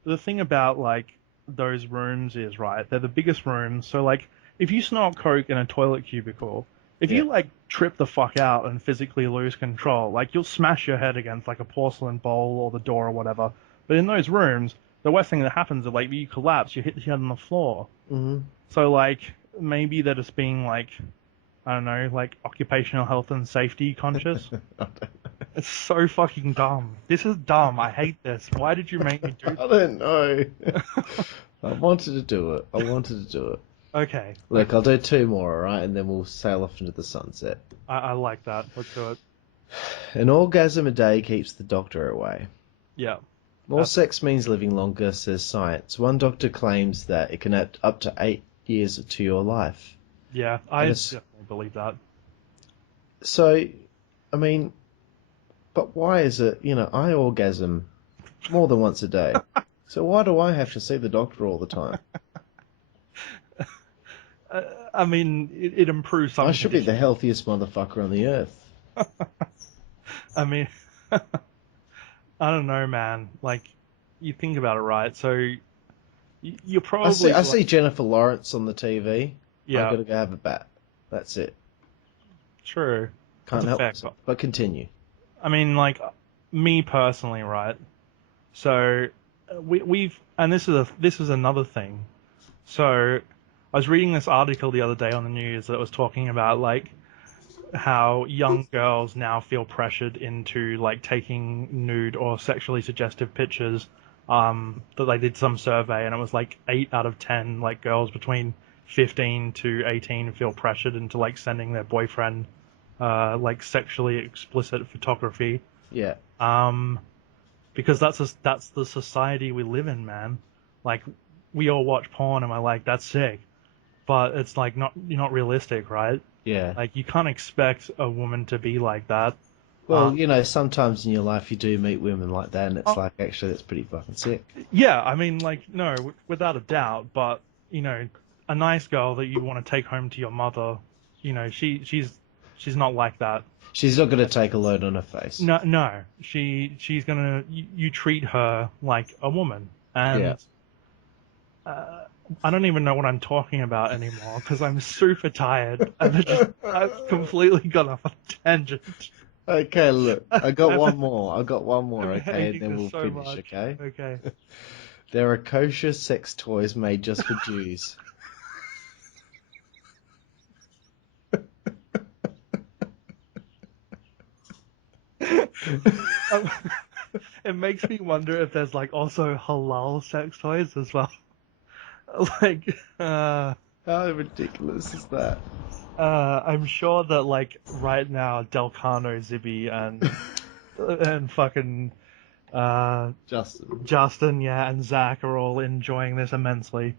the thing about, like, those rooms is, right, they're the biggest rooms, so, like, if you snort coke in a toilet cubicle, if you, like, trip the fuck out and physically lose control, like, you'll smash your head against, like, a porcelain bowl or the door or whatever. But in those rooms, the worst thing that happens is, like, you collapse, you hit your head on the floor. Mm-hmm. So, like, maybe they're just being, like, I don't know, like, occupational health and safety conscious. It's so fucking dumb. This is dumb. I hate this. Why did you make me do I don't know. I wanted to do it. Okay. Look, I'll do 2 more, alright? And then we'll sail off into the sunset. I like that. Let's do it. An orgasm a day keeps the doctor away. Yeah. More sex means living longer, says science. One doctor claims that it can add up to 8 years to your life. Yeah, I definitely believe that. So, I mean, but why is it, you know, I orgasm more than once a day. So why do I have to see the doctor all the time? I mean, it improves some I should be the healthiest motherfucker on the earth. I mean, I don't know, man. Like, you think about it, right? So, you're probably... I see Jennifer Lawrence on the TV. Yeah. I've got to go have a bat. That's it. True. Can't That's a help fact. myself. But continue. I mean, like, me personally, right? So, we've... And this is another thing. So, I was reading this article the other day on the news that was talking about, like, how young girls now feel pressured into, like, taking nude or sexually suggestive pictures. That they did some survey, and it was, like, 8 out of 10, like, girls between 15 to 18 feel pressured into, like, sending their boyfriend, like, sexually explicit photography. Yeah. because that's the society we live in, man. Like, we all watch porn and we're like, that's sick, but it's like not realistic, right? Yeah. Like, you can't expect a woman to be like that. Well, sometimes in your life you do meet women like that, and it's like, actually, that's pretty fucking sick. Yeah, I mean, like, no, without a doubt, but, a nice girl that you want to take home to your mother, she's not like that. She's not going to take a load on her face. No, she's gonna, you treat her like a woman, and I don't even know what I'm talking about anymore, because I'm super tired, and I've completely gone off on a tangent. Okay, look, I got one more, okay, and then we'll so finish, much. okay? Okay. There are kosher sex toys made just for Jews. It makes me wonder if there's like also halal sex toys as well. Like, how ridiculous is that? I'm sure that like right now Delcano, Zibby, and fucking Justin, yeah, and Zach are all enjoying this immensely.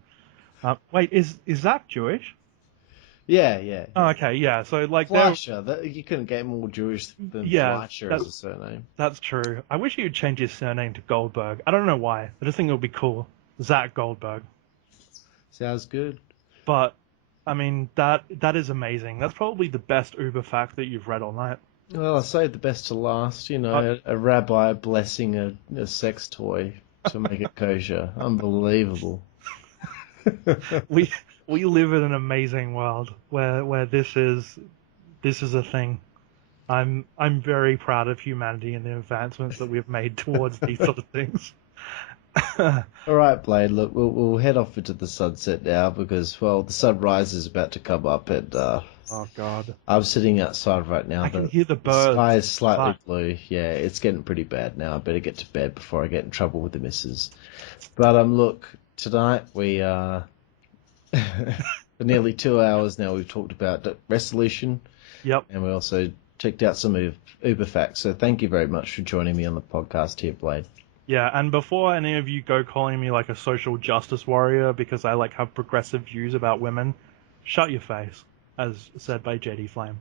Wait, is Zach Jewish? Yeah. Oh, okay, yeah. So like, Fleischer, you couldn't get more Jewish than Fleischer as a surname. That's true. I wish he would change his surname to Goldberg. I don't know why. I just think it would be cool. Zach Goldberg. Sounds good. But I mean, that is amazing. That's probably the best Uber fact that you've read all night. Well, I saved the best to last. A rabbi blessing a sex toy to make it kosher. Unbelievable. We live in an amazing world where this is a thing. I'm very proud of humanity and the advancements that we've made towards these sort of things. All right, Blade. Look, we'll head off into the sunset now because, well, the sunrise is about to come up, and oh god, I'm sitting outside right now. I can hear the birds. The sky is slightly blue. Yeah, it's getting pretty bad now. I better get to bed before I get in trouble with the missus. But look, tonight we for nearly 2 hours now we've talked about Wrestleution. Yep. And we also checked out some Uber facts. So thank you very much for joining me on the podcast here, Blade. Yeah, and before any of you go calling me like a social justice warrior because I like have progressive views about women, shut your face, as said by JD Flame.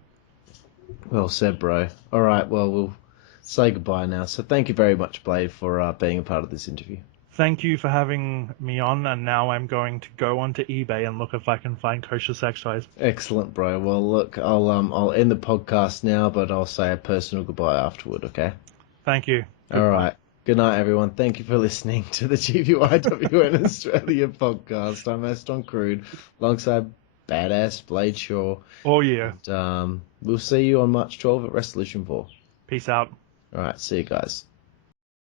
Well said, bro. All right, well, we'll say goodbye now. So thank you very much, Blade, for being a part of this interview. Thank you for having me on, and now I'm going to go onto eBay and look if I can find kosher sex toys. Excellent, bro. Well, look, I'll end the podcast now, but I'll say a personal goodbye afterward, okay? Thank you. All right. Good night, everyone. Thank you for listening to the GBYWN Australia podcast. I'm Aston Crude, alongside Badass Blade Shaw. Oh, yeah. And, we'll see you on March 12 at Wrestleution IV. Peace out. All right. See you guys.